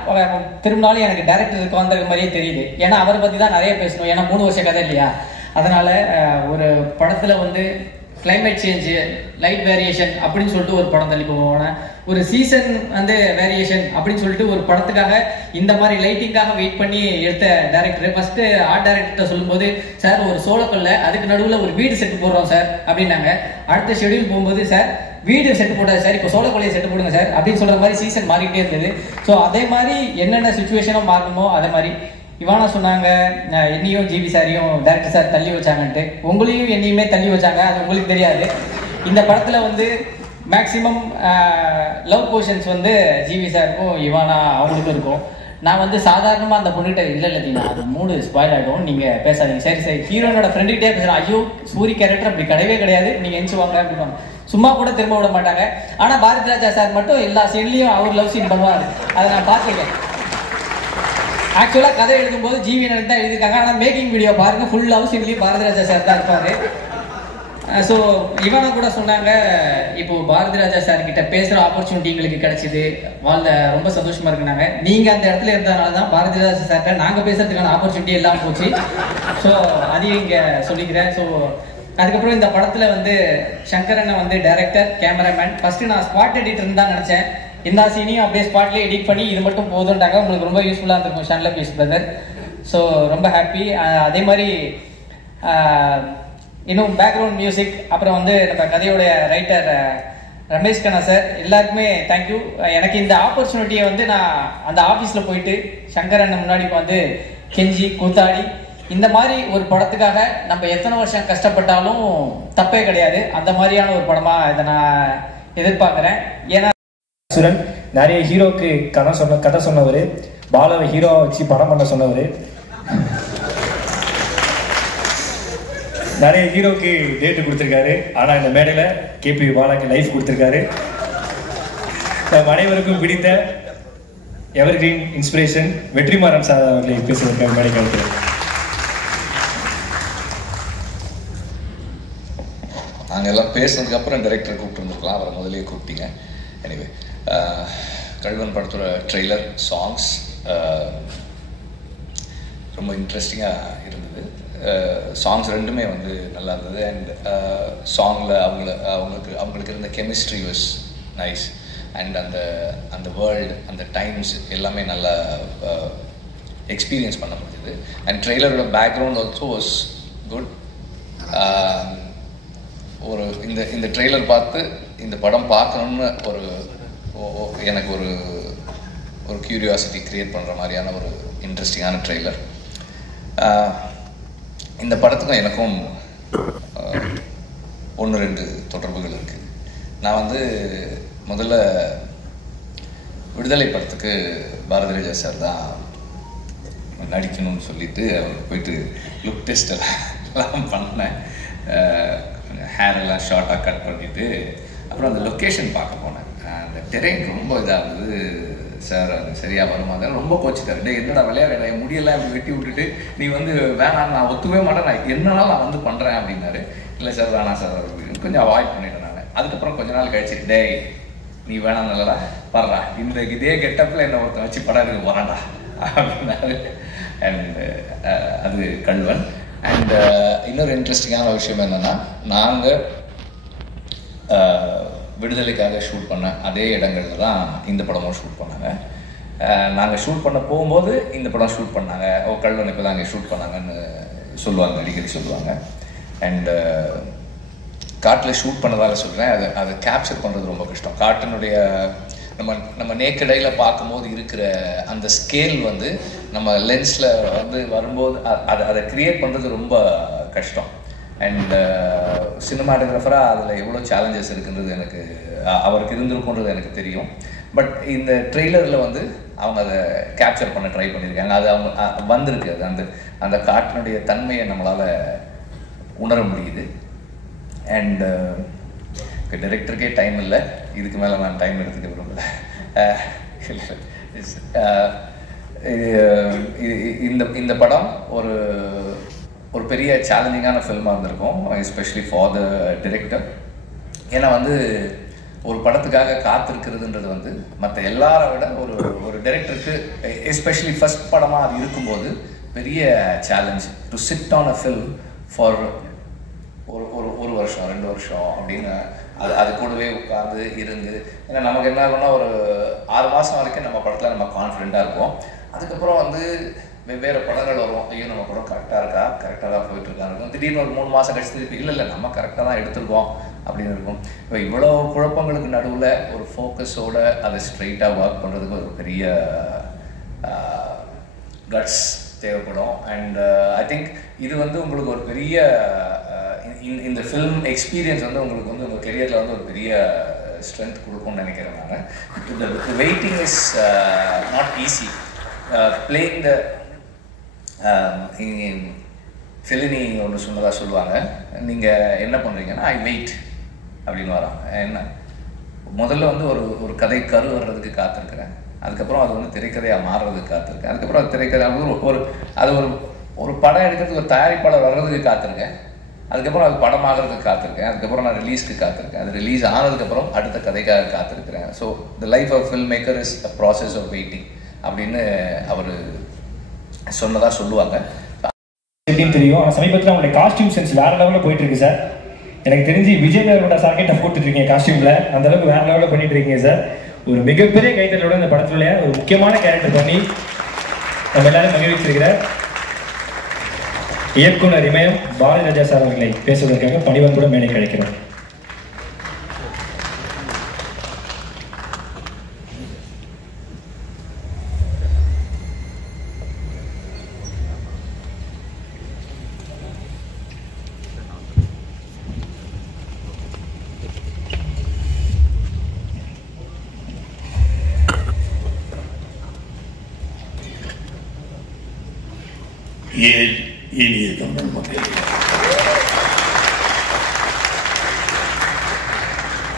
திரும்பினாலும் எனக்கு டேரக்டர் உட்காந்துருக்க மாதிரியே தெரியுது. ஏன்னா அவரை பற்றி தான் நிறைய பேசணும். ஏன்னா 3 வருஷம் கதை இல்லையா. அதனால் ஒரு படத்தில் வந்து கிளைமேட் சேஞ்சு, லைட் வேரியேஷன் அப்படின்னு சொல்லிட்டு ஒரு படம் தள்ளி போவோம். ஒரு சீசன் வந்து வேரியேஷன் அப்படின்னு சொல்லிட்டு ஒரு படத்துக்காக இந்த மாதிரி லைட்டிங்காக வெயிட் பண்ணி எடுத்த டேரக்டர். ஃபர்ஸ்ட் ஆர்ட் டேரக்டர் சொல்லும்போது, சார் ஒரு சோளக்கல்ல அதுக்கு நடுவில் ஒரு வீடு செட்டு போடுறோம் சார் அப்படின்னாங்க. அடுத்த ஷெடியூல் போகும்போது, சார் வீடு செட்டு போடாது சார், இப்போ சோளக்கொல்லையை செட்டு போடுங்க சார் அப்படின்னு சொல்ற மாதிரி சீசன் மாறிக்கிட்டே இருந்தது. ஸோ அதே மாதிரி என்னென்ன சுச்சுவேஷனோ மாறணுமோ அதே மாதிரி இவானா சொன்னாங்க, என்னையும் ஜிவி சாரையும் டேரக்டர் சார் தள்ளி வச்சாங்கன்ட்டு. உங்களையும் என்னையுமே தள்ளி வச்சாங்க, அது உங்களுக்கு தெரியாது. இந்த படத்தில் வந்து மேக்சிமம் லவ் போர்ஷன்ஸ் வந்து ஜிவி சாருக்கும் இவானா அவங்களுக்கும் இருக்கும். நான் வந்து சாதாரணமாக அந்த பொண்ணுகிட்ட இல்லை தீனா, அது மூடு ஸ்பாயில் ஆகிடும், நீங்கள் பேசாதீங்க. சரி ஹீரோனோட ஃப்ரெண்டுகிட்டே பேசுகிறேன். ஐயோ சூரி கேரக்டர் அப்படி கிடையவே கிடையாது, நீங்கள் எஞ்சி வாங்க அப்படின்னு சும்மா கூட திரும்ப விட மாட்டாங்க. ஆனால் பாரதி ராஜா சார் மட்டும் எல்லா சீன்லையும் அவர் லவ் சீன் பண்ணுவார். அதை நான் பார்த்துருக்கேன். ஆக்சுவலாக கதை எழுதும்போது ஜிவி எனக்கு தான் எழுதியிருக்காங்க. ஆனால் மேக்கிங் வீடியோ பாருங்கள், full love சீன்லேயும் Bharathi Raja sir தான் இருப்பார். ஸோ இவனை கூட சொன்னாங்க, இப்போது பாரதி ராஜா சார் கிட்ட பேசுகிற ஆப்பர்ச்சுனிட்டி எங்களுக்கு கிடைச்சிது, வாழ்ந்த ரொம்ப சந்தோஷமாக இருக்குனாங்க. நீங்கள் அந்த இடத்துல இருந்ததுனால தான் பாரதி ராஜா சார்கிட்ட நாங்கள் பேசுறதுக்கான ஆப்பர்ச்சுனிட்டி எல்லாம் போச்சு. ஸோ அதையும் இங்கே சொல்லிக்கிறேன். ஸோ அதுக்கப்புறம் இந்த படத்தில் வந்து சங்கரனை வந்து டைரக்டர், கேமராமேன். ஃபஸ்ட்டு நான் ஸ்பாட் எடிட்டர்னு தான் நினச்சேன். எல்லா சீனையும் அப்படியே ஸ்பாட்லேயே எடிட் பண்ணி இது மட்டும் போதுன்ட்டாங்க. உங்களுக்கு ரொம்ப யூஸ்ஃபுல்லாக இருந்திருக்கும் ஷான்ல பீஸ் பிரதர். ஸோ ரொம்ப ஹாப்பி. அதே மாதிரி இன்னும் பேக்ரவுண்ட் மியூசிக், அப்புறம் வந்து நம்ம கதையோடைய ரைட்டர் ரமேஷ் கண்ணா சார், எல்லாருக்குமே தேங்க்யூ. எனக்கு இந்த ஆப்பர்ச்சுனிட்டியை வந்து நான் அந்த ஆஃபீஸில் போயிட்டு சங்கரன் முன்னாடி வந்து கெஞ்சி கூத்தாடி இந்த மாதிரி ஒரு படத்துக்காக நம்ம எத்தனை வருஷம் கஷ்டப்பட்டாலும் தப்பே கிடையாது. அந்த மாதிரியான ஒரு படமாக இதை நான் எதிர்பார்க்குறேன். ஏன்னா சுரன் நிறைய ஹீரோக்கு கதை சொன்னவர், பாலாவை ஹீரோவை வச்சு படம் பண்ண சொன்னவர், நிறைய ஹீரோக்கு டேட்டு கொடுத்துருக்காரு. ஆனால் இந்த மேடையில் கேபி பாலாக்கு லைஃப் கொடுத்துருக்காரு. நம் அனைவருக்கும் பிடித்த எவர் கிரீன் இன்ஸ்பிரேஷன் வெற்றிமாறன் சார் அவர்களை பேசுவதற்காக மேடை கிடைக்கிறது. நாங்கள் எல்லாம் பேசுனதுக்கப்புறம் டைரக்டர் கூப்பிட்டு வந்துருக்கலாம், அவரை முதலே கூப்பிட்டீங்க. எனிவே, கல்வன் படத்தோட ட்ரெய்லர், சாங்ஸ் ரொம்ப இன்ட்ரெஸ்டிங்காக இருந்தது. சாங்ஸ் ரெண்டுமே வந்து நல்லா இருந்தது. அண்ட் சாங்கில் அவங்களுக்கு இருந்த கெமிஸ்ட்ரி வாஸ் நைஸ். அண்ட் அந்த வேர்ல்டு, அந்த டைம்ஸ் எல்லாமே நல்லா எக்ஸ்பீரியன்ஸ் பண்ண முடிஞ்சது. அண்ட் ட்ரெய்லரோட பேக்ரவுண்ட் ஆல்சோ வாஸ் குட். ஒரு இந்த ட்ரெய்லர் பார்த்து இந்த படம் பார்க்கணுன்னு எனக்கு ஒரு கியூரியாசிட்டி க்ரியேட் பண்ணுற மாதிரியான ஒரு இன்ட்ரெஸ்டிங்கான ட்ரெய்லர். இந்த படத்துக்கும் எனக்கும் 1-2 தொடர்புகள் இருக்குது. நான் வந்து முதல்ல விடுதலை படத்துக்கு பாரதி ராஜா சார் தான் நடிக்கணும்னு சொல்லிட்டு அவருக்கு போயிட்டு லுக் டெஸ்ட் எல்லாம் பண்ணேன். ஹேர் எல்லாம் ஷார்ட்டாக கட் பண்ணிவிட்டு அப்புறம் அந்த லொக்கேஷன் பார்க்க போனேன். அந்த டெரெயின் ரொம்ப இதாக இருந்தது. சார் அது சரியாக வருமா, அதெல்லாம் ரொம்ப கோச்சிட்டாரு. டே என்னடா விளையாட முடியெல்லாம் இப்படி வெட்டி விட்டுட்டு நீ வந்து வேணாம், நான் ஒத்துவே மாட்டேன், என்னன்னாலும் நான் வந்து பண்ணுறேன் அப்படின்னாரு. இல்லை சார் வேணாம் சார் அப்படின்னு கொஞ்சம் அவாய்ட் பண்ணிட்டேன் நான். அதுக்கப்புறம் கொஞ்ச நாள் கழிச்சு, டே நீ வேணாம் நல்லடா படுறா, இதே கெட்டப்பில் என்ன ஒருத்தன் வச்சு படம் எடுக்க போகிறான்டா அப்படின்னாரு. அண்ட் அது கல்வன். அண்ட் இன்னொரு இன்ட்ரெஸ்டிங்கான விஷயம் என்னென்னா, நாங்கள் விடுதலைக்காக ஷூட் பண்ண அதே இடங்களில் தான் இந்த படமும் ஷூட் பண்ணாங்க. நாங்கள் ஷூட் பண்ண போகும்போது இந்த படம் ஷூட் பண்ணாங்க. கல்வன் இப்போ தான் அங்கே ஷூட் பண்ணாங்கன்னு சொல்லுவாங்க, அடிக்கடி சொல்லுவாங்க. அண்டு காட்டில் ஷூட் பண்ணதால சொல்கிறேன், அதை கேப்சர் பண்ணுறது ரொம்ப கஷ்டம். காட்டினுடைய நம்ம நேக்கடையில் பார்க்கும்போது இருக்கிற அந்த ஸ்கேல் வந்து நம்ம லென்ஸில் வந்து வரும்போது அதை க்ரியேட் பண்ணுறது ரொம்ப கஷ்டம். அண்ட் சினிமாட்டோகிராஃபராக அதில் எவ்வளோ சேலஞ்சஸ் இருக்குன்றது எனக்கு அவருக்கு இருந்திருக்குன்றது எனக்கு தெரியும். பட் இந்த ட்ரெய்லரில் வந்து அவங்க அதை கேப்சர் பண்ண ட்ரை பண்ணியிருக்காங்க. அது அவங்க வந்திருக்கு. அது அந்த காட்டினுடைய தன்மையை நம்மளால் உணர முடியுது. அண்ட் டைரக்டருக்கே டைம் இல்லை, இதுக்கு மேலே நான் டைம் எடுத்துக்க விரும்பல. இந்த படம் ஒரு பெரிய சேலஞ்சிங்கான ஃபில்மாக இருந்திருக்கும், எஸ்பெஷலி ஃபார் த டிரெக்டர். ஏன்னா வந்து ஒரு படத்துக்காக காத்திருக்கிறதுன்றது வந்து மற்ற எல்லாரை விட ஒரு டைரக்டருக்கு எஸ்பெஷலி ஃபர்ஸ்ட் படமாக அது இருக்கும்போது பெரிய challenge. To sit on a film for ஒரு வருஷம் 2 வருஷம் அப்படின்னு அது கூடவே உட்காந்து இருந்து. ஏன்னா நமக்கு என்ன ஆகும்னா ஒரு 6 மாதம் வரைக்கும் நம்ம படத்தில் நம்ம கான்ஃபிடென்ட்டாக இருப்போம். அதுக்கப்புறம் வந்து வெவ்வேறு படங்கள் வரும். ஐயோ நம்ம படம் கரெக்டாக தான் போயிட்டுருக்காங்க இருக்கும். திடீர்னு ஒரு 3 மாதம் கழிச்சு திருப்பி இல்லை நம்ம கரெக்டாக தான் எடுத்துருக்கோம் அப்படின்னு இருக்கும். இப்போ இவ்வளோ குழப்பங்களுக்கு நடுவில் ஒரு ஃபோக்கஸோடு அதை ஸ்ட்ரைட்டாக ஒர்க் பண்ணுறதுக்கு ஒரு பெரிய கட்ஸ் தேவைப்படும். அண்ட் ஐ திங்க் இது வந்து உங்களுக்கு ஒரு பெரிய இந்த ஃபில்ம் எக்ஸ்பீரியன்ஸ் வந்து உங்களுக்கு வந்து உங்கள் கெரியரில் வந்து ஒரு பெரிய ஸ்ட்ரென்த் கொடுக்கும்னு நினைக்கிறேன் நான். இந்த waiting is not easy. Playing the Fellini ஒன்று சொன்னதாக சொல்லுவாங்க, நீங்கள் என்ன பண்ணுறீங்கன்னா ஐ வெயிட் அப்படின்னு வராங்க. என்ன முதல்ல வந்து ஒரு கதை கரு வர்றதுக்கு காத்திருக்கிறேன், அதுக்கப்புறம் அது வந்து திரைக்கதையாக மாறுறதுக்கு காத்திருக்கேன், அதுக்கப்புறம் அது திரைக்கதை ஒரு படம் எடுக்கிறதுக்கு ஒரு தயாரிப்பாளர் வர்றதுக்கு காத்திருக்கேன், அதுக்கப்புறம் அது படமாகிறதுக்கு காத்திருக்கேன், அதுக்கப்புறம் நான் ரிலீஸ்க்கு காத்திருக்கேன், அது ரிலீஸ் ஆனதுக்கப்புறம் அடுத்த கதைக்காக காத்திருக்கிறேன். So the life of film maker is a process of waiting அப்படின்னு அவர் சொன்னதாக சொல்லுவாங்க. எப்படின்னு தெரியும். ஆனால் சமீபத்தில் அவங்களுடைய காஸ்டியூம் சென்ஸ் வேற லெவலில் போயிட்டு இருக்கு சார். எனக்கு தெரிஞ்சு விஜயோட சாக்கெட்டை போட்டுருக்கீங்க காஸ்டியூமில், அந்த அளவுக்கு வேற லெவலில் பண்ணிட்டு இருக்கீங்க சார். ஒரு மிகப்பெரிய கைத்தலோட இந்த படத்துடைய ஒரு முக்கியமான கேரக்டர் பண்ணி நம்ம எல்லாரும் மகிழ்ச்சிருக்கிற இயக்குனர் இமயம் பாரதிராஜா சார் அவர்களை பேசுவதற்காக பணிவன்புடன் மேடை கிடைக்கிறோம். இனிய தமிழ் மக்கள்,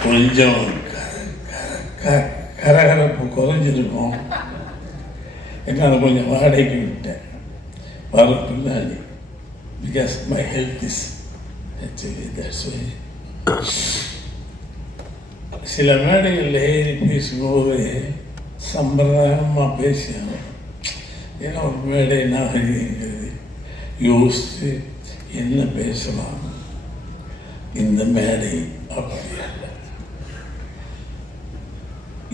கொஞ்சம் கரகரப்பு குறைஞ்சிருக்கும். என்னால் கொஞ்சம் வாடகைக்கு விட்டேன் வர பின்னாடி. பிகாஸ் மை ஹெல்த் இஸ் சில மேடைகளில் ஏறி பேசும்போது சம்பிரதாயமாக பேசியாங்க. ஏன்னா ஒரு மேடை நாகரிகங்கிறது யோசித்து என்ன பேசலாம், இந்த மேடை அப்படி அல்ல.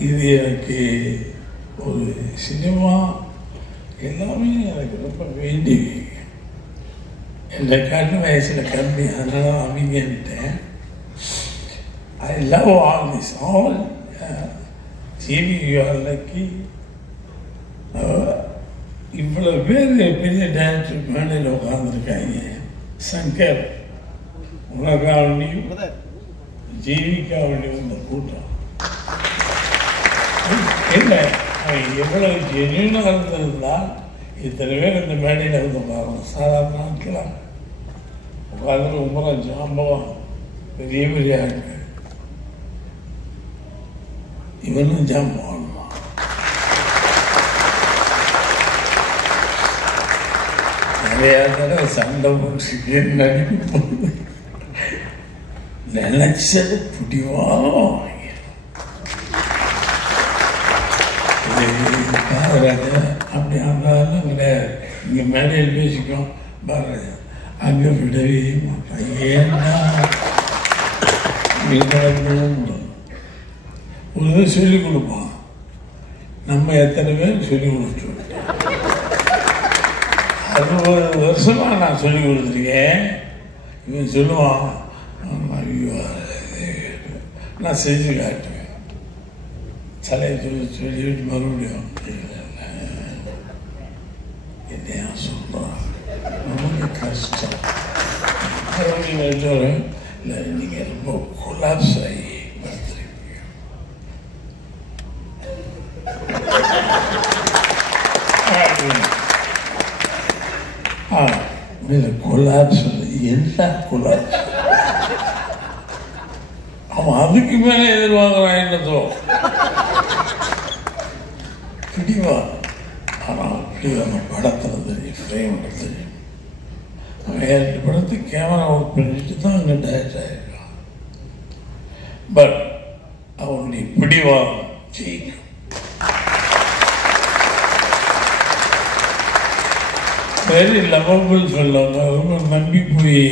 இது எனக்கு ஒரு சினிமா எல்லாமே எனக்கு ரொம்ப வேண்டி என்னை காட்டு வயசில் கம்மி, அதனால அமைங்கன்ட்டேன். I love all this all GV you are lucky. இவ்வளவு பேர் பெரிய டான்ஸர் மேடையில் உட்கார்ந்துருக்காங்க. சங்கர் உனக்காவண்டியும் ஜீவிக்காவண்டியும் இந்த கூட்டம் இல்லை, அவன் எவ்வளவு ஜென்யூனாக இருந்திருந்தால் இத்தனை பேர் இந்த மேடையில் இருந்து பாருங்க. சாதாரண ஆட்களாம் உட்கார்ந்து உமரா ஜாம்பவம் பெரிய பெரிய ஆட்கள், இவனும் ஜாம்பவான். நிறையா தடவை சண்டை போட்டு நடிக்கும் நினைச்சது பிடிவாலும் பாரராஜா அப்படி ஆனாலும் கிடையாது. இங்கே மேடையில் பேசிக்கோம் பாரராஜா, அங்கே விடவே மாட்டான். ஏன்னா ஒரு இது சொல்லிக் கொடுப்பான், நம்ம எத்தனை பேர் சொல்லிக் கொடுத்துருவோம். 60 வருஷமாக நான் சொல்லிக் கொடுத்துருக்கேன். இவன் சொல்லுவான், நான் செஞ்சு காட்டுவேன். தலையை சொல்லிவிட்டு மறுபடியும் என்னையா சொல்கிறான், நமக்கு கஷ்டம். மறுபடியும் இல்லை, நீங்கள் ரொம்ப கொலாப்ஸ் ஆகி படுத்துருக்கீங்க. கொலாப்ஸ் என்ன கொலாப்ஸ்? அவன் அதுக்கு மேலே எதிர்பார்க்குறான் என்னதோ பிடிவா. ஆனால் பிடிவான படத்தில் தெரியும், ஃப்ரேம் தெரியும். அவன் 2 படத்துக்கு கேமரா ஒர்க் பண்ணிட்டு தான் அங்கே டைரக்ட் ஆகிருக்கான். பட் அவனுடைய பிடிவா ஜெயிக்கும். வெரி லவபிள் சொல்லுவாங்க. ரொம்ப நம்பி போய்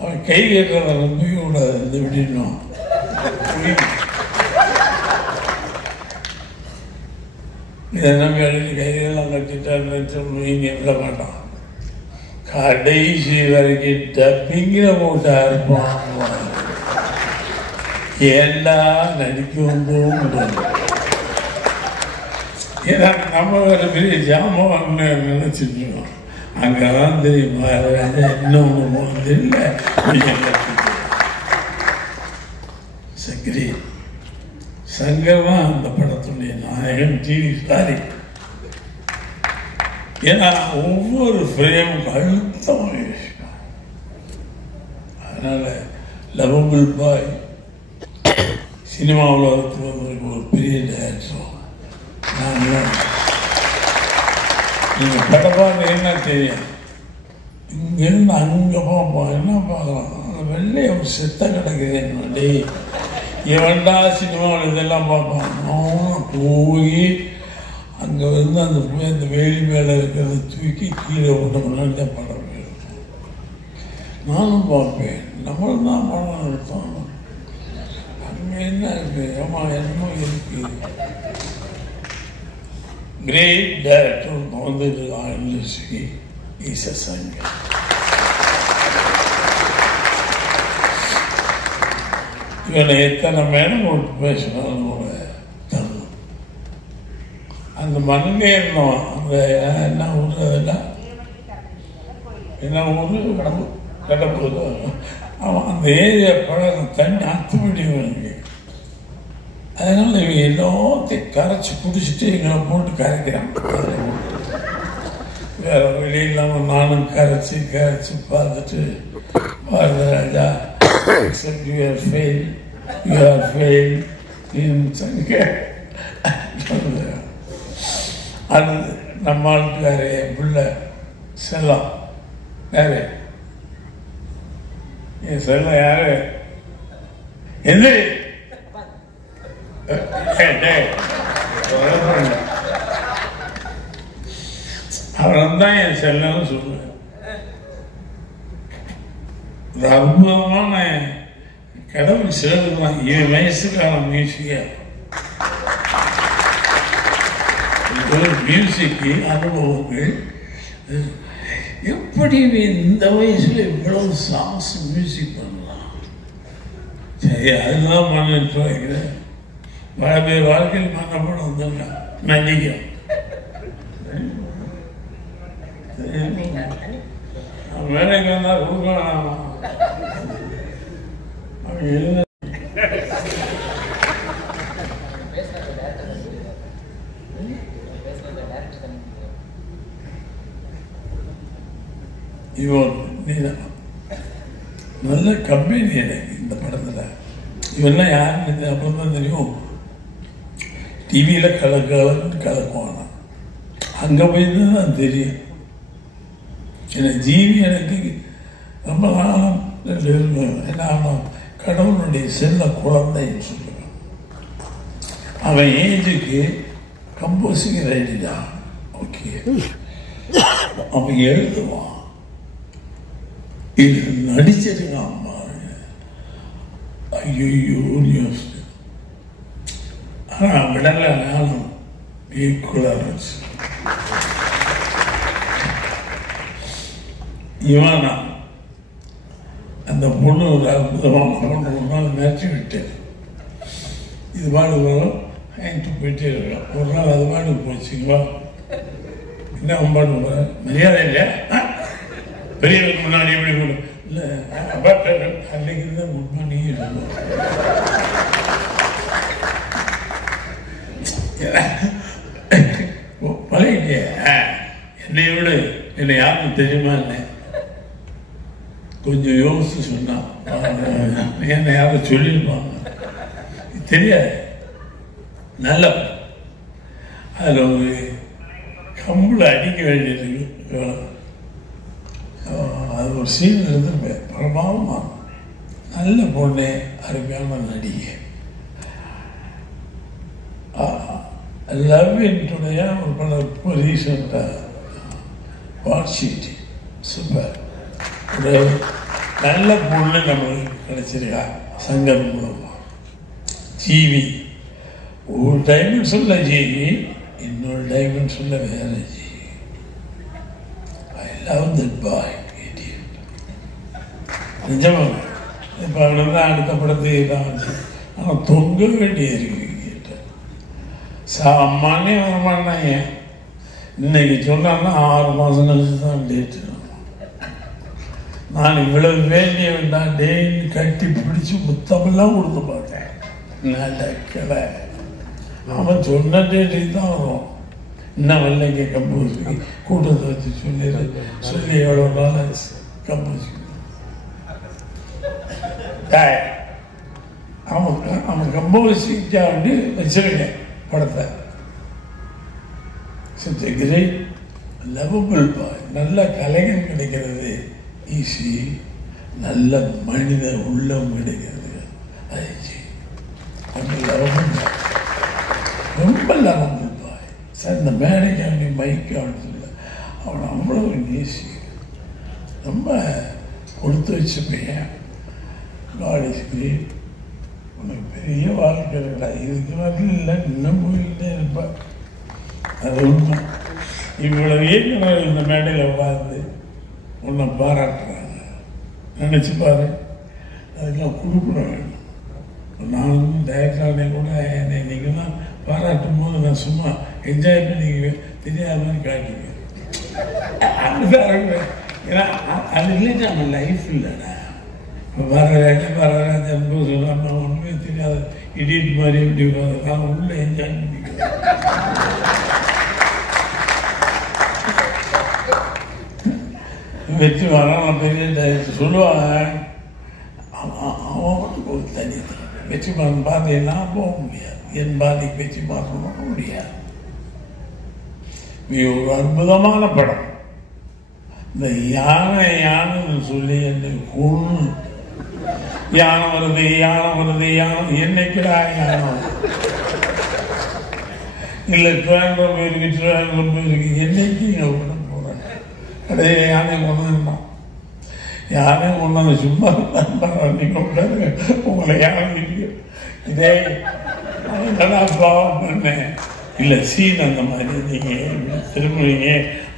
அவன் கை கட்டுறத நம்பிக்க கூடாது. இது எப்படின்னும் இதை நம்பி அடித்து கைகளெல்லாம் கட்டிட்டான்னு விட மாட்டான். கடைசி வரைக்கும் டப்பிங்கிற போட்டா இருப்பான். ஏண்டா நடிக்க வந்தும் முடியாது. ஏன்னா நம்ம வேறு பெரிய ஜாமான்னு நினைச்சிருக்கோம். அங்கெல்லாம் தெரியுமா இன்னொன்று தெரியல. சக்ரி சங்கர் அந்த படத்துடைய நாயகன் டிவி ஸ்டாரி. ஏன்னா ஒவ்வொரு ஃப்ரேமும் அழுத்தமாக யோசிப்பான். அதனால லவபிள் பாய் சினிமா உலகத்தில் வந்து ஒரு பெரிய டைரக்டர். நீங்கள் படப்பாடு என்ன தெரியும், இங்கேருந்து அங்கே பார்ப்போம். என்ன பார்க்கலாம், அந்த வெள்ளைய ஒரு செத்த கிடக்குது. டேய் எவன்டா சினிமாவில் இதெல்லாம் பார்ப்பான். அவனும் போய் அங்கே வந்து அந்த வேலி மேலே இருக்கிறத தூக்கி கீழே விட்டோம்னால தான் படம் போயிருக்கும். நானும் பார்ப்பேன். நம்மளும் தான் படம் எடுத்தோம். அங்கே என்ன இருக்கு, ஏமா என்னமோ இருக்கு. Great director வந்துட்டு industry is a Sangha. இவனை எத்தனை மேடம் விட்டு பேசினாலும் கூட தரும். அந்த மண்ணே இருந்தோம். அந்த என்ன ஊர், அதெல்லாம் என்ன ஊர், கடம்பூர். அவன் அந்த ஏரியா பழம் தண்ணி அத்துப்படி இவனுக்கு. அதனால இவங்க எல்லாத்தையும் கரைச்சி குடிச்சிட்டு எங்களை போட்டு கரைக்கிறாங்க. வேற வழி இல்லாமல் நானும் கரைச்சி பார்த்துட்டு Bharathiraja you are failed, you are failed in Sangha. அது நம்ம ஆளுக்காரு என் பிள்ளை செல்லம். யாரு என் செல்லம்? யாரு எந்த அவன் தான் என் செல்லன்னு சொல்லுவேன். ஒரு அற்புதமான கடவுள் சேர்ந்துதான் 7 வயசுக்கான மியூசிக்கா. மியூசிக்கு அனுபவங்கள் எப்படி இந்த வயசுல இவ்வளவு சாங்ஸ் மியூசிக் பண்ணலாம். சரி, அதுதான் பண்ணிட்டு வைக்கிறேன். பல பேர் வாழ்க்கையில் மன்னப்படம் வந்துங்க நடிக்கும். வேலைக்கு வந்தா கொடுக்கலாம். இவன் நல்ல கம்பெனி எனக்கு இந்த படத்துல. இவெல்லாம் யாருன்னு அப்புறம் தான் தெரியும். டிவியில் கலக்குவானா, அங்கே போய் தான் தெரியும். ஏன்னா ஜீவி எனக்கு ரொம்ப நாளும் என்ன கடவுளுடைய செல்ல குழந்தைன்னு சொல்லுவேன். அவன் ஏஜுக்கு கம்போசிங் ரெடி தான். ஓகே, அவன் எழுதுவான், இது நடிச்சிருக்கான் பாருங்க. ஐயோ யோசிச்சு. ஆனால் விடலை, நானும் ஈக்குவலாக இருந்துச்சு. இவனா அந்த பொண்ணு ஒரு அற்புதமான பொண்ணு. ஒரு நாள் நினச்சி விட்டேன். இது பாடு வரும், என்கிட்ட போயிட்டே இருக்கோம். ஒரு நாள் அது பாட்டுக்கு போச்சுங்களா, என்ன அம்பாடு போகிறேன் மரியாதை இல்லையா, பெரியவருக்கு முன்னாடி எப்படி கொடு இல்லை அன்னைக்கு தான் குட் மார்னிங் இருக்கும். பழகிட்டே என்னை விட என்னை யாருக்கும் தெரியுமா இல்லை, கொஞ்சம் யோசிச்சு சொன்னான், என்னை யாரும் சொல்லியிருப்பாங்க தெரியாது. நல்ல அதில் ஒரு கம்பில் அடிக்க வேண்டியது, அது ஒரு சீன் இருந்து பிரபாவமா நல்ல பொண்ணு, அருமையான நடிகை. லவ்வினுடைய ஒரு படம் இப்போ ரீசெண்டாக வாட்சிட்டு சூப்பர், ஒரு நல்ல பொண்ணு நம்மளுக்கு கிடைச்சிருக்கா சங்கம் மூலமாக. ஜீவி ஒரு டைமென்ஷனில் ஜீவி, இன்னொரு டைமென்ஷனில் வேற GV. I love that boy idiot. நிஜமா இப்போ அவனுக்கு தான் அடுத்த படத்துக்கு தான் வந்து அவன் தொங்க வேண்டியிருக்கு. சாமானே வரமாட்டாங்க. இன்னைக்கு சொன்னான்னா 6 மாதம் கழிச்சு தான் டேட்டு. நான் இவ்வளவு வேண்டிய வேண்டாம் டேன்னு கட்டி பிடிச்சி முத்தமெல்லாம் கொடுத்து பார்த்தேன். நடக்கலை. அவன் சொன்ன டேட்டுக்கு தான் வரும். இன்னும் வரலைங்க கம்போஸுக்கு கூட்டத்தை வச்சு சொல்லி எவ்வளோ நாள் கம்போஸுக்கு அவன் கம்போஸிக்காக வந்து வச்சிருக்கேன் படத்தை. such a great lovable boy. நல்ல கலைஞன் கிடைக்கிறது ஈஸி, நல்ல மனித உள்ளம் கிடைக்கிறது அது ரொம்ப லவபிள் பாய். சார் இந்த மேடைக்கு அவனி மைக்கு அவனு சொல்ல அவன் அவ்வளவு நேசி, ரொம்ப கொடுத்து வச்ச பையன். God is great. உனக்கு பெரிய வாழ்க்கை இருக்கா, இதுக்கு மாதிரி இல்லை, இன்னும் போயிட்டே இருப்பேன். அது உண்மை. இவ்வளவு இயக்குனர் இந்த மேடையில் உட்கார்ந்து உன்னை பாராட்டுறாங்க, நினச்சி பாரு. அதுக்கெல்லாம் குறிப்பிட வேணும். நானும் டைரக்டரானே கூட என்னை நீங்கள் தான் பாராட்டும் போது நான் சும்மா என்ஜாய் பண்ணி தெரியாத மாதிரி காட்டுவேன். ஏன்னா அது இல்லை நம்ம லைஃப் இல்லைடா. இப்போ வரராஜன் சொல்லாமல் ஒன்றுமே தெரியாத இடியட் மாதிரி எப்படி நான் உள்ள என்ஜாய் பண்ணிக்கிறேன். வெற்றி வரலாம் பெரிய சொல்லுவாங்க. அவன் ஒரு தனி வெற்றிமாறன் பாதைன்னா போக முடியாது, என் பாதைக்கு வெற்றிமாறன் போக முடியாது. ஒரு அற்புதமான படம். இந்த யானைன்னு சொல்லி என்னை கொண்டு யானை வருது யானை என்னைக்குடா யானை இல்லை ட்ராவல் போயிருக்கு என்னைக்கு விட போறேன். கடையில் யானை கொண்டுதான், யானை கொண்டாந்து சும்மா நீங்க உங்களை யானை இதே பாவம் பண்ணேன் இல்லை சீன் அந்த மாதிரி நீங்க திரும்புவீங்க,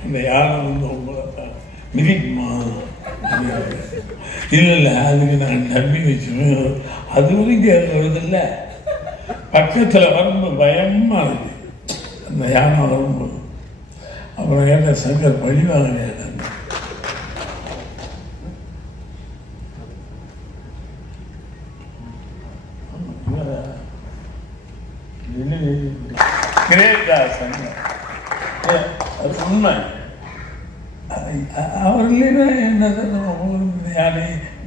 அந்த யானை வந்து உங்களை மிதிக்குமா இல்லை அதுக்கு நான் நம்பி வச்சுருவேன். அது வரைக்கும் வருதில்ல, பக்கத்தில் வரும்போது பயமா இருக்கு அந்த யானை வரும்போது. அப்புறம் கேட்ட சங்கர் பழிவாங்க கிரேட்டா சங்கர். அது உண்மை. அவர்களே என்னதான்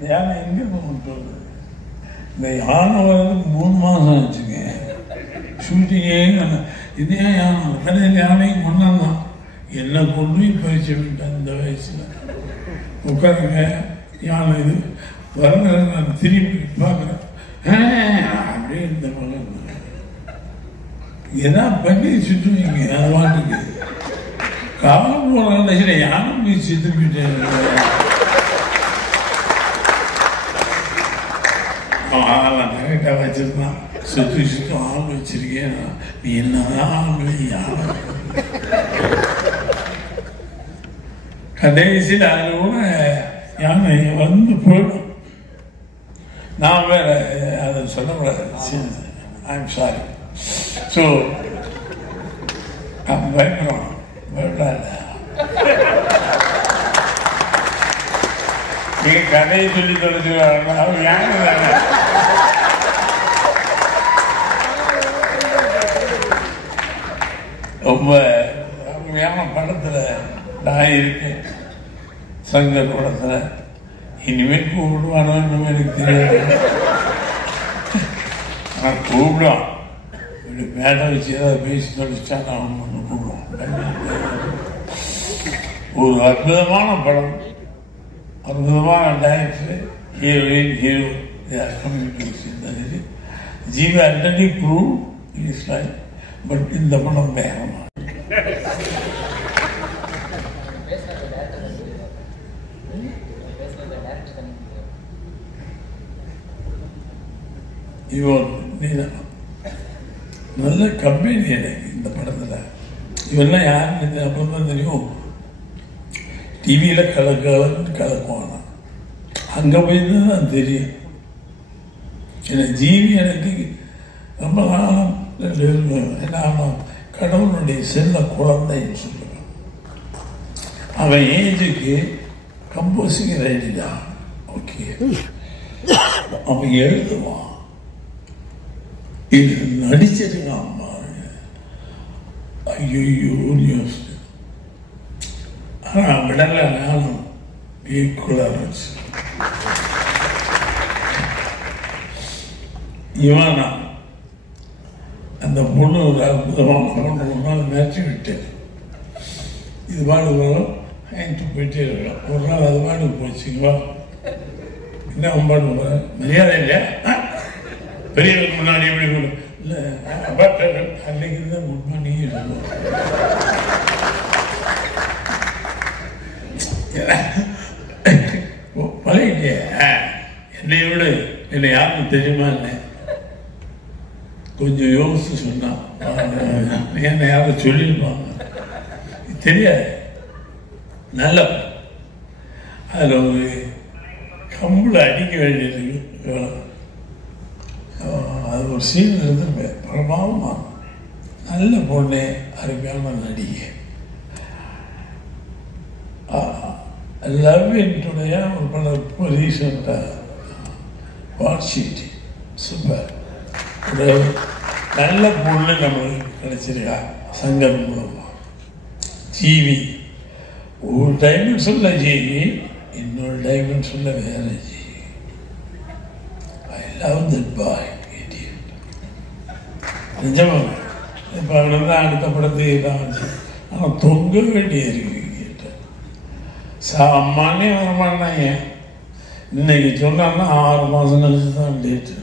யானை எங்கே கொண்டு வருது. இந்த யானை வர்றதுக்கு 3 மாதம் ஆச்சுங்க ஷூட்டிங்கே. இதே யானை கடையில் யானையும் கொண்டாந்தான். என்ன கொண்டு போய் பயிற்சி விட்டேன் இந்த வயசில். உட்காருங்க யானை இது வர்ற நான் திரும்பி பார்க்குறேன் அப்படியே இந்த மகன் எதா பண்ணி சுற்றுவீங்க. அது வாட்டுக்கு காலம் போன யானை போய் செத்துக்கிட்டேன். ஆளெல்லாம் கரெக்டாக வச்சிருந்தான். சுற்றி ஆள் வச்சிருக்கேன். நீ என்னதான் ஆள் யானை கடைசியில் அதில் கூட யானை வந்து போயிடும். நான் வேற அதை சொல்லக்கூடாது. ஐம் சாரி ஸோ பயப்படுவான் பயப்படாத. நீ கதையை சொல்லி தொலைச்சுவாங்க அவங்க யாரு தானே. ரொம்ப அருமையான படத்தில் நான் இருக்கேன், சங்கர் படத்தில். இனிமேல் கூப்பிடுவானோ இன்னும் எனக்கு தெரியாது. நான் கூப்பிடுவான், இப்படி மேடை வச்சு ஏதாவது பேசி தொலைச்சா நான் ஒன்று கூப்பிடுவான். ஒரு அற்புதமான படம், அற்புதமான director, heroine, hero, Jeeva Antony prove is like. But இந்த படம் வேகமாக இவன் நல்ல கம்பெனி எனக்கு இந்த படத்தில். இவெல்லாம் யாருன்னு அப்புறம் தான் தெரியும். டிவியில் கலக்கலன்னு கலக்குவானா, அங்கே போய் தான் தெரியும். ஏன்னா ஜீவி எனக்கு ரொம்ப காலம் என்ன கடவுளுடைய செல்ல குழந்தைன்னு சொல்லுவேன். அவன் ஏஜுக்கு கம்போசிங் ரெடி தான். ஓகே, அவன் எழுதுவான், இது நடிச்சிருக்கான் பாருங்க. ஐயோ யோசிச்சு. ஆனால் விடலை, நானும் ஈக்குவலாக வச்சு இவன் அந்த பொண்ணு ஒரு அற்புதமான பொண்ணு. ஒரு நாள் மேட்ச் விட்டேன், இது பாடு வரும் வாங்கிட்டு போயிட்டே இருக்கலாம். ஒரு நாள் அது பாடு போச்சுங்களா, என்ன பாடு போகிற மரியாதை இல்லையா, பெரியவருக்கு முன்னாடி எப்படி கொடு இல்லை அன்னைக்கு தான் குட் மார்னிங் சொல்லுவோம். பழகிட்டே என்னை விட என்னை யாருன்னு தெரியுமா இல்லை, கொஞ்சம் யோசிச்சு சொன்னான். என்னை யாரும் சொல்லியிருப்பாங்க தெரியாது. நல்ல அதில் ஒரு கம்புல அடிக்க வேண்டியது, அது ஒரு சீன் இருந்து பிரபாவமா. நல்ல பொண்ணு, அருமையான நடிகை. லவ்வினுடைய ஒரு படம் இப்போ ரீசெண்டாக வாட்சிட்டு சூப்பர். ஒரு நல்ல பொண்ணு நம்மளுக்கு கிடைச்சிருக்கா சங்கர் மூலமாக. ஜீவி ஒரு டைமென்ஷனில் ஜீவி, இன்னொரு டைமென்ஷனில் வேற ஜீவி. ஐ லவ் தட் பாய். நிஜமாக இப்போ அவ்வளோதான் அடுத்த படத்துக்கு தான் வச்சு. ஆனால் தொங்க வேண்டிய இருக்கு சாமானே வரமாட்டாங்க. இன்னைக்கு சொன்னான்னா 6 மாதம் கழிச்சு தான் டேட்டு.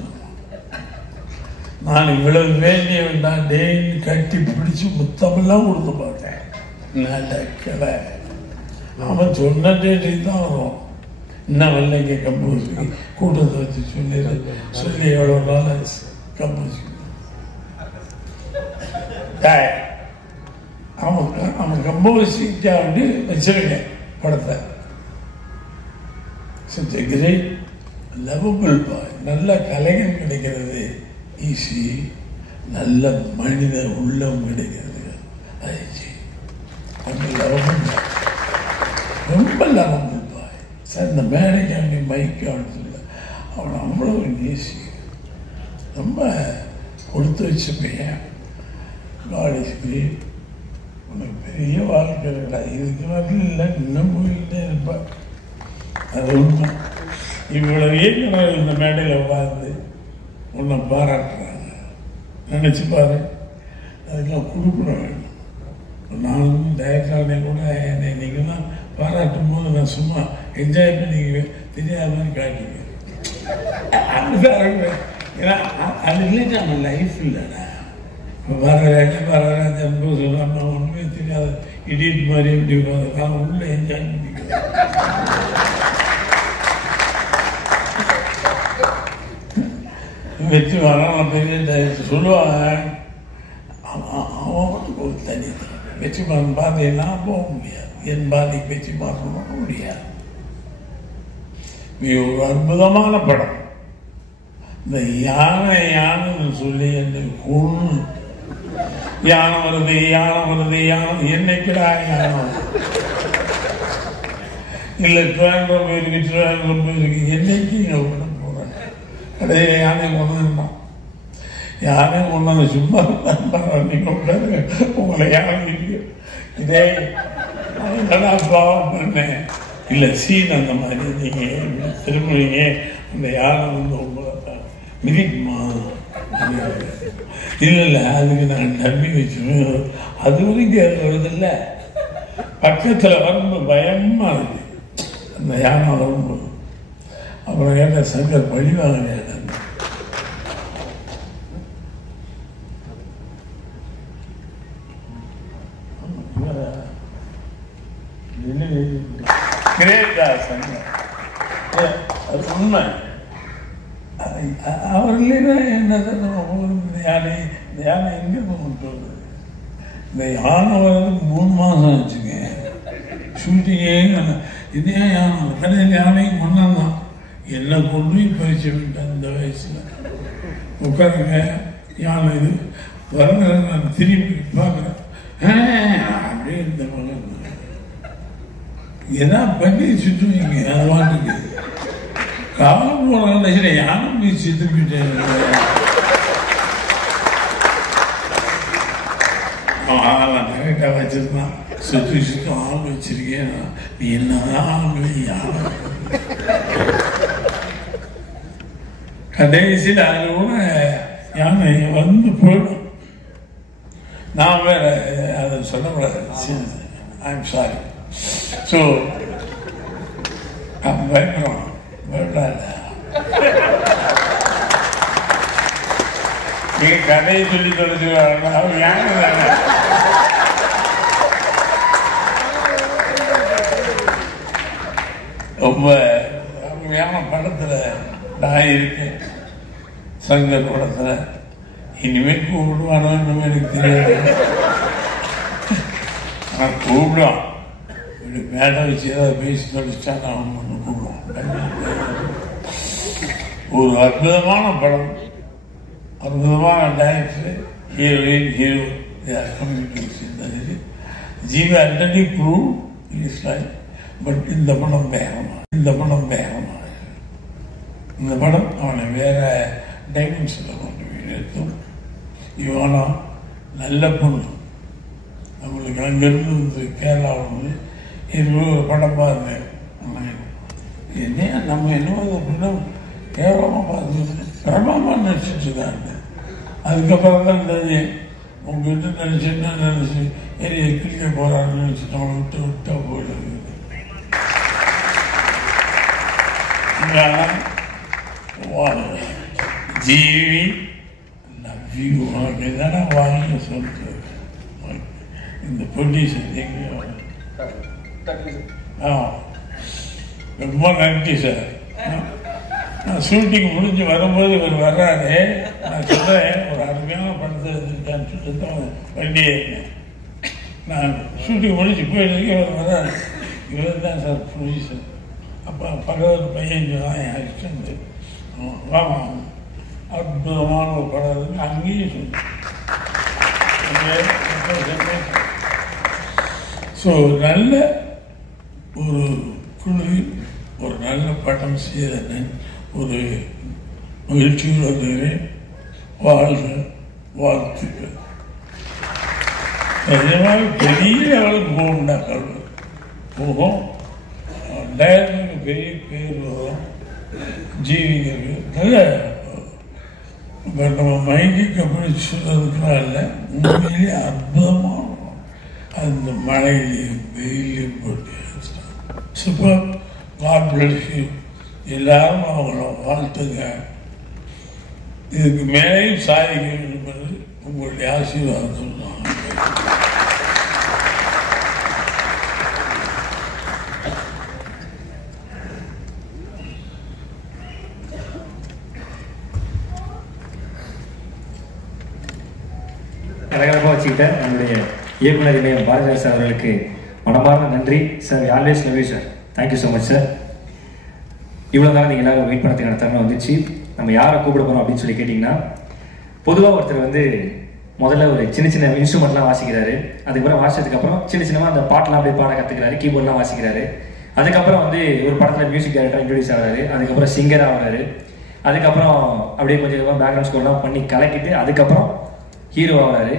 நான் இவ்வளவு வேண்டிய வேண்டாம் டேன்னு கட்டி பிடிச்சி முத்தமெல்லாம் கொடுத்து பார்த்தேன். நடக்கலை. அவன் சொன்ன டேட்டுக்கு தான் வரும். இன்னும் வரலைங்க கம்போஸ் கூட்டத்தை வச்சு சொல்லி எவ்வளோ நாள் கம்போஸ். அவன் கம்போஸிங்காக வந்து வச்சிருக்கேன் படத்தை. such a great lovable boy. நல்ல கலைஞன் கிடைக்கிறது ஈஸி, நல்ல மனித உள்ளம் கிடைக்கிறது ஈஸி. ரொம்ப லவபிள் பாய் சார். இந்த மேடைக்கு அவனி மைக்கு அவனு அவனை அவ்வளோ நேசி, ரொம்ப கொடுத்து வச்ச பையன். God is great. உனக்கு பெரிய வாழ்க்கை இருக்கா, இதுக்கு வந்து இல்லை இன்னும் போயிட்டே இருப்பார். அது உண்மை. இவ்வளவு இயக்குனர் இந்த மேடையில் உட்கார்ந்து உன்னை பாராட்டுறாங்க, நினச்சி பாரு. அதுக்கெல்லாம் கொடுப்பிட வேணும். நானும் டைரக்டரானே கூட என்னை நீங்கள் தான் பாராட்டும் போது நான் சும்மா என்ஜாய் பண்ணிக்குவேன், தெரியாத மாதிரி காட்டிக்குவேன். அப்படிதான். ஏன்னா அது இல்லை நம்ம லைஃப் இல்லைடா. இப்போ வரேன் ஜன்பு சொல்லாமல் ஒன்றுமே தெரியாத இடியட் மாதிரி எப்படி நான் உள்ள என்ஜாய் பண்ணிக்குவேன். வெற்றி வரலாம் பெரிய சொல்லுவாங்க. அவன் ஒரு தனி வெற்றிமாறன் பாதைன்னா போக முடியாது, என் பாதைக்கு வெற்றிமாறன் போக முடியாது. ஒரு அற்புதமான படம். இந்த யானைன்னு சொல்லி என்னை கொண்டு யானை வருது என்னைக்குடா யானை இல்லை ட்ராவல் போயிருக்கு என்னைக்கு விட போகிறேன் கடையில் யானை கொண்டுதான் யானை கொண்டு சும்மா நீங்கள் உங்களை யானை இதே என்னடா பாவம் பண்ணேன் இல்லை சீன் அந்த மாதிரி நீங்கள் திரும்புவீங்க அந்த யானை வந்து உங்களை மிதிக்குமா இல்லை அதுக்கு நான் நம்பி வச்சுருவேன் அது வரைக்கும் அது வருதில்ல பக்கத்தில் வரும்போது பயமாக இருக்கு அந்த யானை வரும்போது அப்புறம் கேட்ட சங்கர் பழிவாங்க கிரேட்டா சங்கர் அது உண்மை அவர்களே என்ன யானை எங்கே கொண்டு வருது இந்த யானை வர்றதுக்கு 3 மாதம் ஆச்சுங்க ஷூட்டிங்கே இதே யானை கடையில் யானையும் கொண்டாந்தான் என்ன கொண்டு பறிச்சு விட்டேன் இந்த வயசில் உட்காருங்க யானை இது வர நான் திரும்பி பார்க்குறேன் அப்படியே இந்த மகன் எதா பண்ணி சுற்றுவீங்க அது வாட்டுக்கு காலம் போனால யானை போய் செத்துக்கிட்டேன் ஆளெல்லாம் கரெக்டாக வச்சிருந்தான் சுற்றி ஆள் வச்சிருக்கேன் நீ என்னதான் ஆள் யானை கடைசியில் அது கூட யானை வந்து போயிடும் நான் வேற அதை சொல்லக்கூடாது ஐம் சாரி ஸோ பயப்படுறோம் நீங்க கதையை சொல்லி தொலைச்சு அவர் யானை தானே ரொம்ப அருமையான படத்துல நான் இருக்கேன் சங்கர் படத்துல இனிமேல் கூப்பிடுவானோ இன்னுமே எனக்கு தெரியாது நான் கூப்பிடுவான் மேடை வச்சு ஏதாவது பேசி தொலைச்சா நான் ஒன்று கூப்பிடுவான் ஒரு அற்புதமான படம் அற்புதமான director heroine hero communication Jeeva already prove is life but இந்த படம் வேகமாக இந்த படம் அவனை வேற டைமென்ஷனில் கொண்டு போய் நிறுத்தும் இவனா நல்ல பொண்ணு நம்மளுக்கு அங்கேருந்து வந்து கேரளாவில் வந்து ஒரு படம் இருந்தேன் என்ன நம்ம என்னவோ அப்படின்னா கேவலமாக பார்த்து பிரபலமாக நினச்சிட்டு இருக்காங்க அதுக்கப்புறம் தான் இருந்தது உங்ககிட்ட நினச்சிட்டு நினச்சி ஏரியை கிளிக்க போகிறான்னு நினச்சிட்டு அவனை விட்டா போயிடுது ஜீவி லவ்யூ உனக்கு தானே வாங்கி சொல்லிட்டு இந்த ப்ரொடியூசர் எங்கேயோ ரொம்ப நன்றி சார் நான் ஷூட்டிங் முடிஞ்சு வரும்போது இவர் வர்றாரு நான் சொல்கிறேன் ஒரு அருமையான படத்தை எடுத்துருக்கான்னு சொல்லிட்டு தான் வண்டியே இருக்கேன் நான் ஷூட்டிங் முடிஞ்சு போயிட்டு இவர் வர்றாரு இவர் தான் சார் ப்ரொடியூசர் அப்போ பக்கத்து பையன் தான் என் அசிஸ்டன்ட் வாமா அற்புதமான ஒரு படம் இருக்கு அங்கேயும் சொல்லி ஸோ நல்ல ஒரு குழுவில் ஒரு நல்ல படம் செய்தேன் ஒரு மகிழ்ச்சியோடு வருகிறேன் வாழ்க வாழ்த்துக்கள் நிஜமாக பெரிய லெவலுக்கு போகும்டா கல்வி போகும் டைரக்டருக்கு பெரிய பேர் வரும் ஜீவிகளுக்கு நல்ல நம்ம மைண்டுக்கு அப்படி சொல்றதுக்குலாம் இல்லை உண்மையிலே அற்புதமாக அந்த மழையிலையும் வெயிலையும் போட்டு சூப்பர் காட் பிளஸ் யூ எல்லாரும் அவங்கள வாழ்த்துங்க இதுக்கு மேலேயும் சாதிக்க வேண்டும் என்பது உங்களுடைய ஆசீர்வாதம் சொல்லுவாங்க கலகலப்பாக வச்சுக்கிட்டேன் நம்முடைய இயக்குனர் இமயம் பாரதிராஜ் சார் அவர்களுக்கு மனமார்ந்த நன்றி sir. Always love you sir. Thank you so much sir. இவ்வளோ நேரம் நீங்கள் எல்லாரும் வெயிட் பண்ணுறதுக்கான தருணம் வந்துச்சு. நம்ம யாரை கூப்பிட போகிறோம் அப்படின்னு சொல்லி கேட்டிங்கன்னா, பொதுவாக ஒருத்தர் வந்து முதல்ல ஒரு சின்ன சின்ன இன்ஸ்ட்ருமெண்ட்லாம் வாசிக்கிறாரு. அதுக்கப்புறம் வாசிச்சதுக்கப்புறம் சின்னமாக அந்த பாட்டெலாம் அப்படியே பாட கற்றுக்கிறாரு, கீபோர்ட்லாம் வாசிக்கிறாரு. அதுக்கப்புறம் வந்து ஒரு படத்தில் மியூசிக் டைரக்டராக இன்ட்ரடியூஸ் ஆகிறாரு. அதுக்கப்புறம் சிங்கர் ஆகிறாரு. அதுக்கப்புறம் அப்படியே கொஞ்சம் பேக்ரவுண்ட் ஸ்கோர்லாம் பண்ணி கலக்கிட்டு அதுக்கப்புறம் ஹீரோ ஆகிறாரு.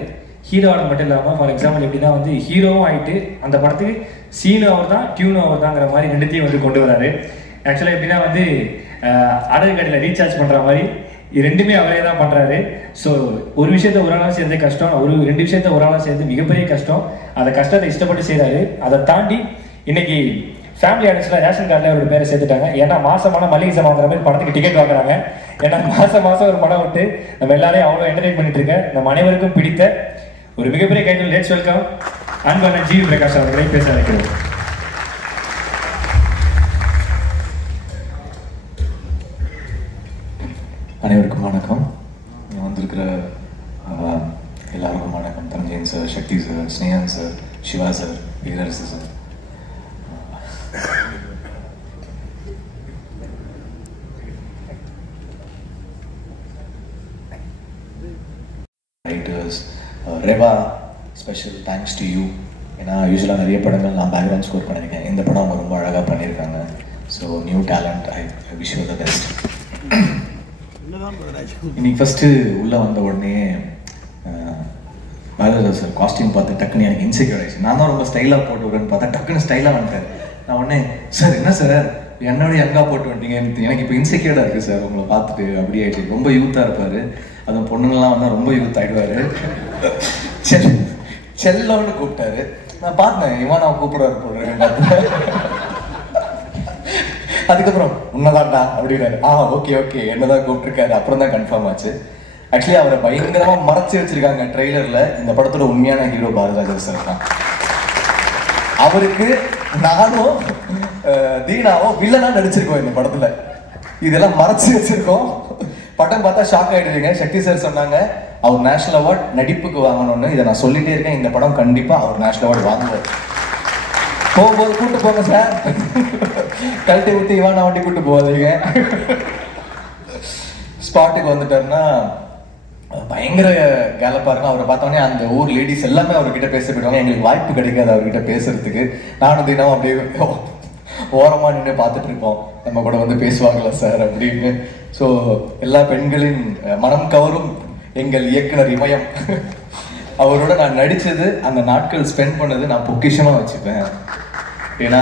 ஹீரோ ஆகிறது மட்டும் இல்லாமல் ஃபார் எக்ஸாம்பிள் எப்படின்னா வந்து ஹீரோவும் ஆகிட்டு அந்த படத்துக்கு சீனும் அவர் தான் டியூனும் அவர் தாங்கிற மாதிரி ரெண்டுத்தையும் வந்து கொண்டு வராரு. ஆக்சுவலாக எப்படின்னா வந்து அடகு கடையில் ரீசார்ஜ் பண்ணுற மாதிரி ரெண்டுமே அவரே தான் பண்ணுறாரு. ஸோ ஒரு விஷயத்த ஒரு ஆளாக சேர்ந்து கஷ்டம், ரெண்டு விஷயத்த ஒரு ஆளாக சேர்ந்து மிகப்பெரிய கஷ்டம். அந்த கஷ்டத்தை இஷ்டப்பட்டு செய்கிறாரு. அதை தாண்டி இன்னைக்கு ஃபேமிலி ஆடிஷனில் ரேஷன் கார்டில் அவரோட பேரை சேர்த்துட்டாங்க. ஏன்னா மாசமான மளிகை சாமான் வாங்குற மாதிரி படத்துக்கு டிக்கெட் வாங்குறாங்க. ஏன்னா மாசம் ஒரு படம் விட்டு நம்ம எல்லாரையும் அவ்வளோ என்டர்டெயின் பண்ணிட்டு இருக்க நம்ம அனைவருக்கும் பிடித்த ஒரு மிகப்பெரிய கைத்தல். லெட்ஸ் வெல்கம் அன்பண்ணன் ஜி பிரகாஷ் அவர்களை பேச வைக்கிறோம். அனைவருக்கும் வணக்கம். வந்திருக்கிற எல்லாருக்கும் வணக்கம். Dhananjayan sir, Sakthi sir, Snehan sir, Siva sir, Veerarasu sir, writers, Reva, special thanks to you. ஏன்னா யூஸ்வலாக நிறைய படங்கள் நான் பேக்ரவுண்ட் ஸ்கோர் பண்ணியிருக்கேன். இந்த படம் அவங்க ரொம்ப அழகாக பண்ணியிருக்காங்க. So new talent, I wish you the best. இன்னைக்கு ஃபஸ்ட்டு உள்ளே வந்த உடனே பாரதிராஜா சார் காஸ்டியூம் பார்த்து டக்குன்னு எனக்கு இன்செக்யூர் ஆயிடுச்சு. நான் தான் ரொம்ப ஸ்டைலாக போட்டு விடுறேன்னு பார்த்தா டக்குன்னு ஸ்டைலாக வந்துட்டேன். நான் உடனே சார் என்ன சார் என்னோட யங்காக போட்டு வந்துட்டீங்க, எனக்கு இப்போ இன்செக்யூர்டாக இருக்குது சார் உங்களை பார்த்துட்டு. அப்படி ஆயிடுச்சு. ரொம்ப யூத்தாக இருப்பார். அதுவும் பொண்ணுங்கள்லாம் வந்தால் ரொம்ப யூத் ஆகிடுவார். செல்லோன்னு கூப்பிட்டாரு. நான் பார்த்தேன் இவன் நான் கூப்பிடுவார் போடுறேன். அதுக்கப்புறம் உன்னதான்டா அப்படின்னாரு. ஓகே என்னதான் கூப்பிட்டுருக்காரு. அப்புறம் தான் கன்ஃபார்ம் ஆச்சு. ஆக்சுவலி அவரை பயங்கரமா மறைச்சு வச்சிருக்காங்க ட்ரெய்லர்ல. இந்த படத்தோட உண்மையான ஹீரோ பாரதிராஜா சார் தான். அவருக்கு நானும் தீனாவும் வில்லனா நடிச்சிருக்கோம் இந்த படத்துல. இதெல்லாம் மறைச்சு வச்சிருக்கோம். படம் பார்த்தா ஷாக் ஆயிடுவீங்க. சக்தி சார் சொன்னாங்க அவர் நேஷனல் அவார்ட் நடிப்புக்கு வாங்கணும்னு. இதை நான் சொல்லிட்டே இருக்கேன். இந்த படம் கண்டிப்பா அவர் நேஷனல் அவார்டு வாங்குவார். போகும்போது கூட்டு போங்க சார். கழட்டி விட்டு இவான வண்டி கூட்டு போகாதீங்க. ஸ்பாட்டுக்கு வந்துட்டாருன்னா பயங்கர கேலப்பா இருக்கும். அவரை பார்த்தோன்னே அந்த ஊர் லேடிஸ் எல்லாமே அவர்கிட்ட பேச போயிடுவாங்க. எங்களுக்கு வாய்ப்பு கிடைக்காது அவர்கிட்ட பேசுறதுக்கு. நானும் தினம் அப்படியே ஓரமா நின்று பார்த்துட்டு இருப்போம். நம்ம கூட வந்து பேசுவாங்களா சார் அப்படின்னு. ஸோ எல்லா பெண்களின் மனம் கவரும் எங்கள் இயக்குனர் இமயம் அவரோட நான் நடிச்சது, அந்த நாட்கள் ஸ்பெண்ட் பண்ணது நான் பொக்கிஷமா வச்சுப்பேன். ஏன்னா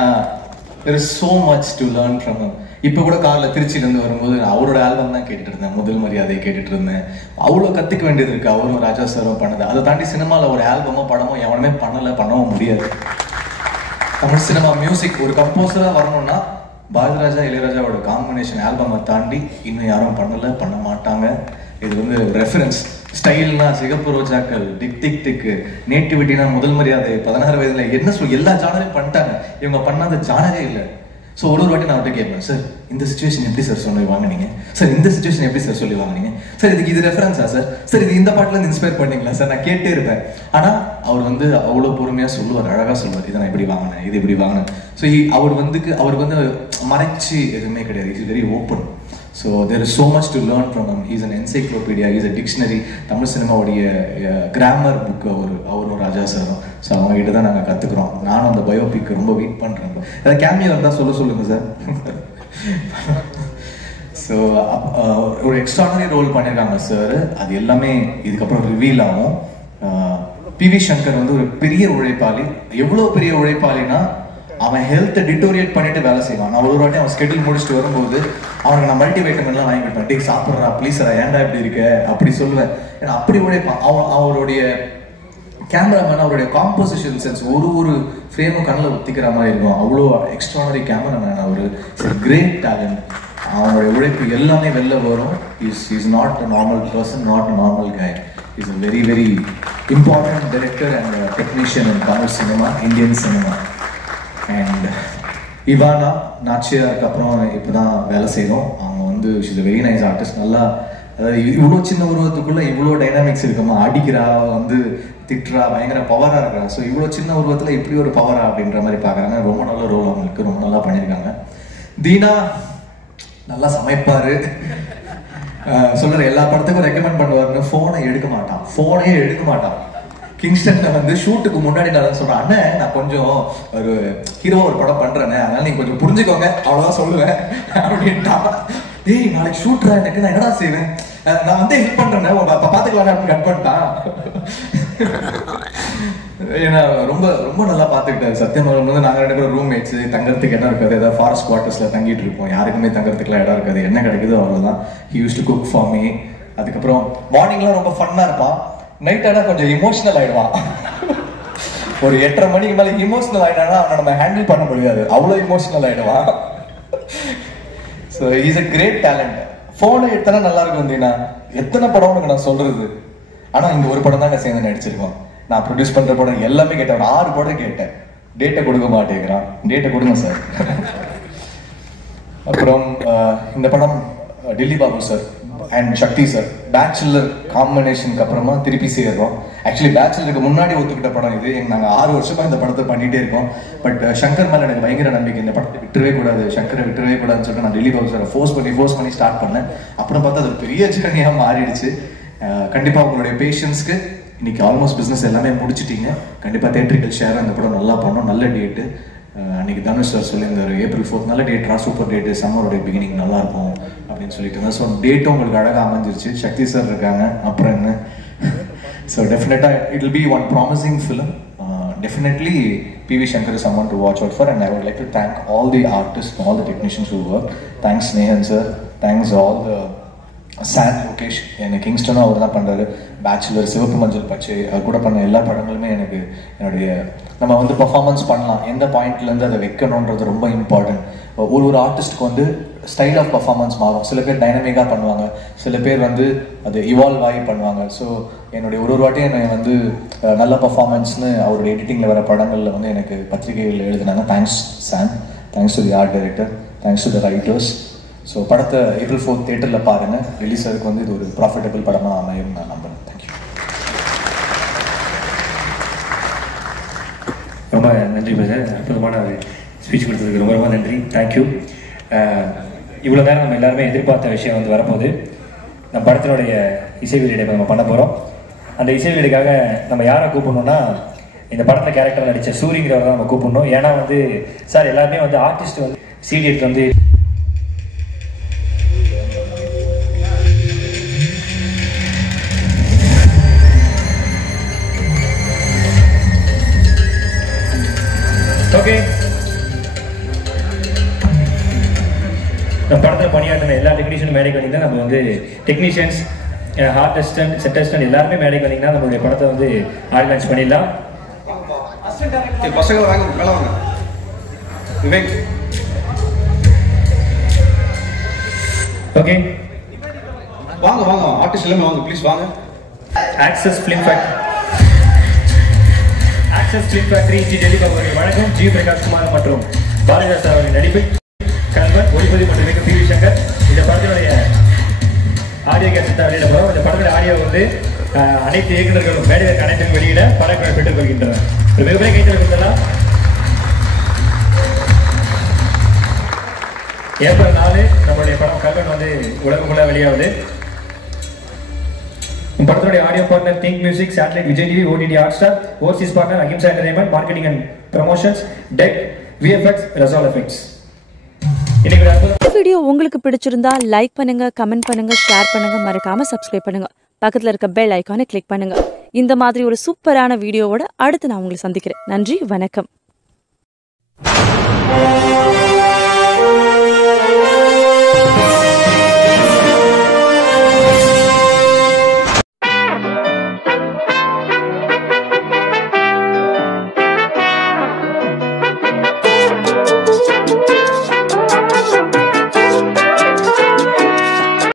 there is so much to learn from him. இப்போ கூட கார்ல திருச்சியிலேருந்து வரும்போது அவரோட ஆல்பம் தான் கேட்டுட்டு இருந்தேன். முதல் மரியாதை கேட்டுட்டு இருந்தேன். அவ்வளோ கற்றுக்க வேண்டியது இருக்கு. அவரும் ராஜா சாரும் பண்ணது. அதை தாண்டி சினிமாவில் ஒரு ஆல்பமோ படமோ எவனுமே பண்ணவும் முடியாது. தமிழ் சினிமா மியூசிக் ஒரு கம்போசராக வரணும்னா பாரதிராஜா இளையராஜாவோட காம்பினேஷன் ஆல்பமை தாண்டி இன்னும் யாரும் பண்ண மாட்டாங்க. இது வந்து ரெஃபரன்ஸ். ஸ்டைல்னா சிகப்பு ரோஜாக்கள், டிக் டிக் டிக், நேட்டிவிட்டினா முதல் மரியாதை, 16 வயதுல என்ன எல்லா ஜானரையும் பண்ணிட்டாங்க. இவங்க பண்ணாத ஜானரே இல்லை. ஸோ ஒரு வாட்டி நான் அவர்கிட்ட கேட்பேன், சார் இந்த சுச்சுவேஷன் எப்படி சார் சொல்லி வாங்கினீங்க, சார் இந்த சுச்சுவேஷன் எப்படி சார் சொல்லி வாங்கினீங்க, சார் இதுக்கு இது ரெஃபரன்ஸா சார், சார் இது இந்த பாட்டிலேருந்து இன்ஸ்பயர் பண்ணீங்களா சார், நான் கேட்டே இருப்பேன். ஆனால் அவர் வந்து அவ்வளோ பொறுமையாக சொல்லுவார், அழகாக சொல்லுவார், இதை நான் இப்படி வாங்கினேன், இது இப்படி வாங்கினேன். ஸோ அவருக்கு வந்து மறைச்சி எதுவுமே கிடையாது. It's very open. So there is so much to learn from him. He's an encyclopedia, he's a dictionary. Tamil சினிமாவுடைய கிராமர் புக் அவரும் ராஜா சாரும். ஸோ அவங்க கிட்ட தான் நாங்கள் கற்றுக்குறோம். நானும் அந்த பயோபிக் ரொம்ப வெயிட் பண்ணுறேன். ஏதாவது கேமியோ இருந்தால் சொல்லுங்கள் சார். ஸோ ஒரு எக்ஸ்ட்ரானரி ரோல் பண்ணியிருக்காங்க சார். அது எல்லாமே இதுக்கப்புறம் ரிவீல் ஆகும். பி.வி. சங்கர் வந்து ஒரு பெரிய உழைப்பாளி. எவ்வளோ பெரிய உழைப்பாளினா அவன் ஹெல்த்தை டிட்டோரியேட் பண்ணிட்டு வேலை செய்வான். நான் ஒரு வாட்டி அவன் ஸ்கெடியூல் முடிச்சுட்டு வரும்போது அவனுக்கு நான் மல்டி வைட்டமின்லாம் வாங்கி கொடுப்பேன். டேக் சாப்பிட்றா ப்ளீஸ், ஏன்டா இப்படி இருக்க அப்படி சொல்லுவேன். ஏன்னா அப்படி உழைப்பான். அவருடைய கேமராமேன், அவருடைய காம்போசிஷன் சென்ஸ் ஒரு ஃப்ரேமும் கண்ணில் ஒத்திக்கிற மாதிரி இருக்கும். அவ்வளோ எக்ஸ்ட்ரானரி கேமராமேன். அவர் கிரேட் டேலண்ட். அவனுடைய உழைப்பு எல்லாமே வெளில வரும். Is not a normal person, not a normal guy. Is a very very important director and technician in Tamil cinema, Indian cinema. And Ivana நாச்சியாருக்கு அப்புறம் இப்போ தான் வேலை செய்கிறோம். அவங்க வந்து she's a very nice artist. நல்லா, அதாவது இவ்வளோ சின்ன உருவத்துக்குள்ளே இவ்வளோ டைனாமிக்ஸ் இருக்குமா, அடிக்கிறா, வந்து திட்டுறா, பயங்கர பவராக இருக்கிறா. ஸோ இவ்வளோ சின்ன உருவத்தில் இப்படி ஒரு பவரா அப்படின்ற மாதிரி பார்க்குறாங்க. ரொம்ப நல்ல ரோல் அவங்களுக்கு, ரொம்ப நல்லா பண்ணியிருக்காங்க. தீனா நல்லா சமைப்பார். சொல்ற எல்லா படத்துக்கும் ரெக்கமெண்ட் பண்ணுவாருன்னு ஃபோனையே எடுக்க மாட்டான். கிங்ஸ்டன்ல வந்து ஷூட்டுக்கு முன்னாடி நான் சொல்றேன், அண்ணன் நான் கொஞ்சம் ஒரு ஹீரோ ஒரு படம் பண்றேன்னு, அதனால நீங்க கொஞ்சம் புரிஞ்சுக்கோங்க அவ்வளவுதான் சொல்லுவேன் அப்படின்ட்டா. டேய் நாளைக்கு ஷூட்ரா எனக்கு, நான் என்னடா செய்வேன், நான் வந்து ஹெல்ப் பண்றேன் பாத்துக்கலாம் அப்படின்னு கட் பண்ணிட்டான். ஏன்னா ரொம்ப ரொம்ப நல்லா பாத்துக்கிட்டாரு. சத்தியமங்கலம் வந்து நாங்க 2 பேரும் ரூம்மேட்ஸ், தங்கறதுக்கு இடம் இருக்காது, ஏதாவது ஃபாரஸ்ட் குவார்டர்ஸ்ல தங்கிட்டு இருப்போம், யாருக்குமே தங்கறதுக்குலாம் இடம் இருக்காது, என்ன கிடைக்குதோ அவ்வளவுதான். He use to cook for me. அதுக்கப்புறம் மார்னிங்லாம் ரொம்ப ஃபன்னா இருப்பான், நைட் ஆனா கொஞ்சம் இமோஷனல் ஆயிடுவான். ஒரு 8:30 மணிக்கு மேல இமோஷனல் ஆயிட்டானா அவனை நம்ம ஹேண்டில் பண்ண முடியாது, அவ்வளவு இமோஷனல் ஆயிடுவான். So is a great talent. போனை எடுத்தனா நல்லா இருக்கும் வந்தீங்கன்னா, எத்தனை படம் உனக்கு நான் சொல்றது, ஆனா இந்த ஒரு படம் தாங்க சேர்ந்து நடிச்சிருக்கோம். நான் ப்ரொடியூஸ் பண்ற படம் எல்லாமே கேட்டேன், 6 படம் கேட்டேன், டேட்டை கொடுக்க மாட்டேங்கிறான், டேட்டை கொடுங்க சார். அப்புறம் இந்த படம் Delhi Babu sir and Sakthi sir bachelor காம்பினேஷனுக்கு அப்புறமா திருப்பி சேர்றோம். ஆக்சுவலி பேச்சுலருக்கு முன்னாடி ஒத்துக்கிட்ட படம் இது. நாங்கள் 6 வருஷமா இந்த படத்தை பண்ணிட்டே இருக்கோம். பட் சங்கர் மேலே எனக்கு பயங்கர நம்பிக்கை, இந்த படத்தை விட்டுறவே கூடாது, சங்கரை விட்டுறவே கூடாதுன்னு சொல்லிட்டு நான் டெல்லி பாபு சாரை ஃபோர்ஸ் பண்ணி ஸ்டார்ட் பண்ணேன். அப்புறம் பார்த்தா அது பெரிய ஜேர்னியாக மாறிடுச்சு. கண்டிப்பாக உங்களுடைய பேஷன்ஸ்க்கு இன்னைக்கு ஆல்மோஸ்ட் பிஸ்னஸ் எல்லாமே முடிச்சிட்டீங்க. கண்டிப்பாக தியேட்டரிக்கல் ஷேர் அந்த படம் நல்லா பண்ணோம், நல்ல டேட்டு. அன்னைக்கு தனுஷ் சார் சொல்லியிருந்தாரு April 4th நல்ல டேட்ரா, சூப்பர் டேட்டு, சம்மரோட பிகினிங் நல்லா இருக்கும் அப்படின்னு சொல்லிட்டு இருந்தார். ஸோ டேட்டும் உங்களுக்கு அழகாக அமைஞ்சிருச்சு. சக்தி சார் இருக்காங்க, அப்புறம் என்ன. ஸோ டெஃபினட்டாக it will be one promising film. Definitely PV Shankar is someone to watch out for, and I would like to thank all the artists, all the technicians who work. Thanks Nehan sir, thanks all the San Lokesh, எனக்கு கிங்ஸ்டன் அவர் தான் பண்ணுறாரு. பேச்சுலர், சிவப்பு மஞ்சள் பச்சை, அவர் கூட பண்ண எல்லா படங்களுமே எனக்கு என்னுடைய நம்ம வந்து பர்ஃபார்மன்ஸ் பண்ணலாம், எந்த பாயிண்ட்லேருந்து அதை வைக்கணுன்றது ரொம்ப இம்பார்ட்டன்ட். ஒரு ஆர்டிஸ்ட்டுக்கு வந்து ஸ்டைல் ஆஃப் பர்ஃபார்மன்ஸ் மாறும். சில பேர் டைனமிக்காக பண்ணுவாங்க, சில பேர் வந்து அது இவால்வ் ஆகி பண்ணுவாங்க. ஸோ என்னுடைய ஒரு வாட்டியும் என்னை வந்து நல்ல பர்ஃபார்மன்ஸ்னு அவருடைய எடிட்டிங்கில் வர படங்களில் வந்து எனக்கு பத்திரிகைகள் எழுதினாங்க. Thanks Sam, thanks to the art director, thanks to the writers. So படத்தை April 4th தியேட்டரில் பாருங்கள். ரிலீஸருக்கு வந்து இது ஒரு ப்ராஃபிட்டபிள் படமாக அமையும் நான் நம்புறேன். தேங்க்யூ. ரொம்ப நன்றி பிரதர், அற்புதமான ஒரு ஸ்பீச் கொடுத்ததுக்கு ரொம்ப ரொம்ப நன்றி, தேங்க்யூ. இவ்வளோ நேரம் நம்ம எல்லாருமே எதிர்பார்த்த விஷயம் வந்து வரப்போகுது. நம்ம படத்தினுடைய இசை வெளியீடை நம்ம பண்ண போகிறோம். அந்த இசை வெளியீடுக்காக நம்ம யாரை கூப்பிடணும்னா, இந்த படத்தில் கேரக்டர் நடித்த சூரியங்கிறவரை தான் நம்ம கூப்பிடணும். ஏன்னா வந்து சார் எல்லாருமே வந்து ஆர்டிஸ்ட் வந்து சிடி எடுத்து வந்து ஓகே நம்ம படத்தில் பணியாற்றின எல்லா டெக்னீஷியனும் மேடைக்கு வந்தீங்கன்னா, நம்ம வந்து technicians, art assistant, set assistant எல்லாருமே மேடைக்கு வந்தீங்கன்னா நம்மளுடைய படத்தை வந்து ஆர்கனைஸ் பண்ணிடலாம். பசங்க வாங்க, மேலே வாங்க. விவேக் ஓகே வாங்க வாங்க, ஆர்டிஸ்ட் எல்லாமே வாங்க ப்ளீஸ் வாங்க. Access film factory G Delhi அவர்கள் வழங்கும் ஜி பிரகாஷ் குமார் மற்றும் பாரதிதாஸ் அவர்களின் நடிப்பில் கல்வன், ஒளிப்பதிவு மற்றும் PV சங்கர் இந்த படத்தினுடைய ஆடியோ கேசட் தான் வெளியிட போகிறோம். இந்த படத்தினுடைய ஆடியோ வந்து அனைத்து இயக்குநர்களும் மேடைகளுக்கு அனைத்தும் வெளியிட படங்களை பெற்றுக் கொள்கின்றனர். ஒரு மிகப்பெரிய கைத்தல் கொடுத்தலாம். April 4 நம்மளுடைய படம் கல்வன் வந்து உலகக்குள்ள வெளியாகுது. படத்துடைய audio partner think music, satellite Vijay TV, OTT Hotstar, overseas partner Ahimsa entertainment, marketing and promotions, tech, VFX, ரெசால் எஃபெக்ட்ஸ். இந்த வீடியோ உங்களுக்கு பிடிச்சிருந்தா லைக் பண்ணுங்க, கமெண்ட் பண்ணுங்க, ஷேர் பண்ணுங்க, மறக்காம சப்ஸ்கிரைப் பண்ணுங்க. பக்கத்துல இருக்க பெல் ஐகானை கிளிக் பண்ணுங்க. இந்த மாதிரி ஒரு சூப்பரான வீடியோவோட அடுத்து நான் உங்களை சந்திக்கிறேன். நன்றி, வணக்கம்.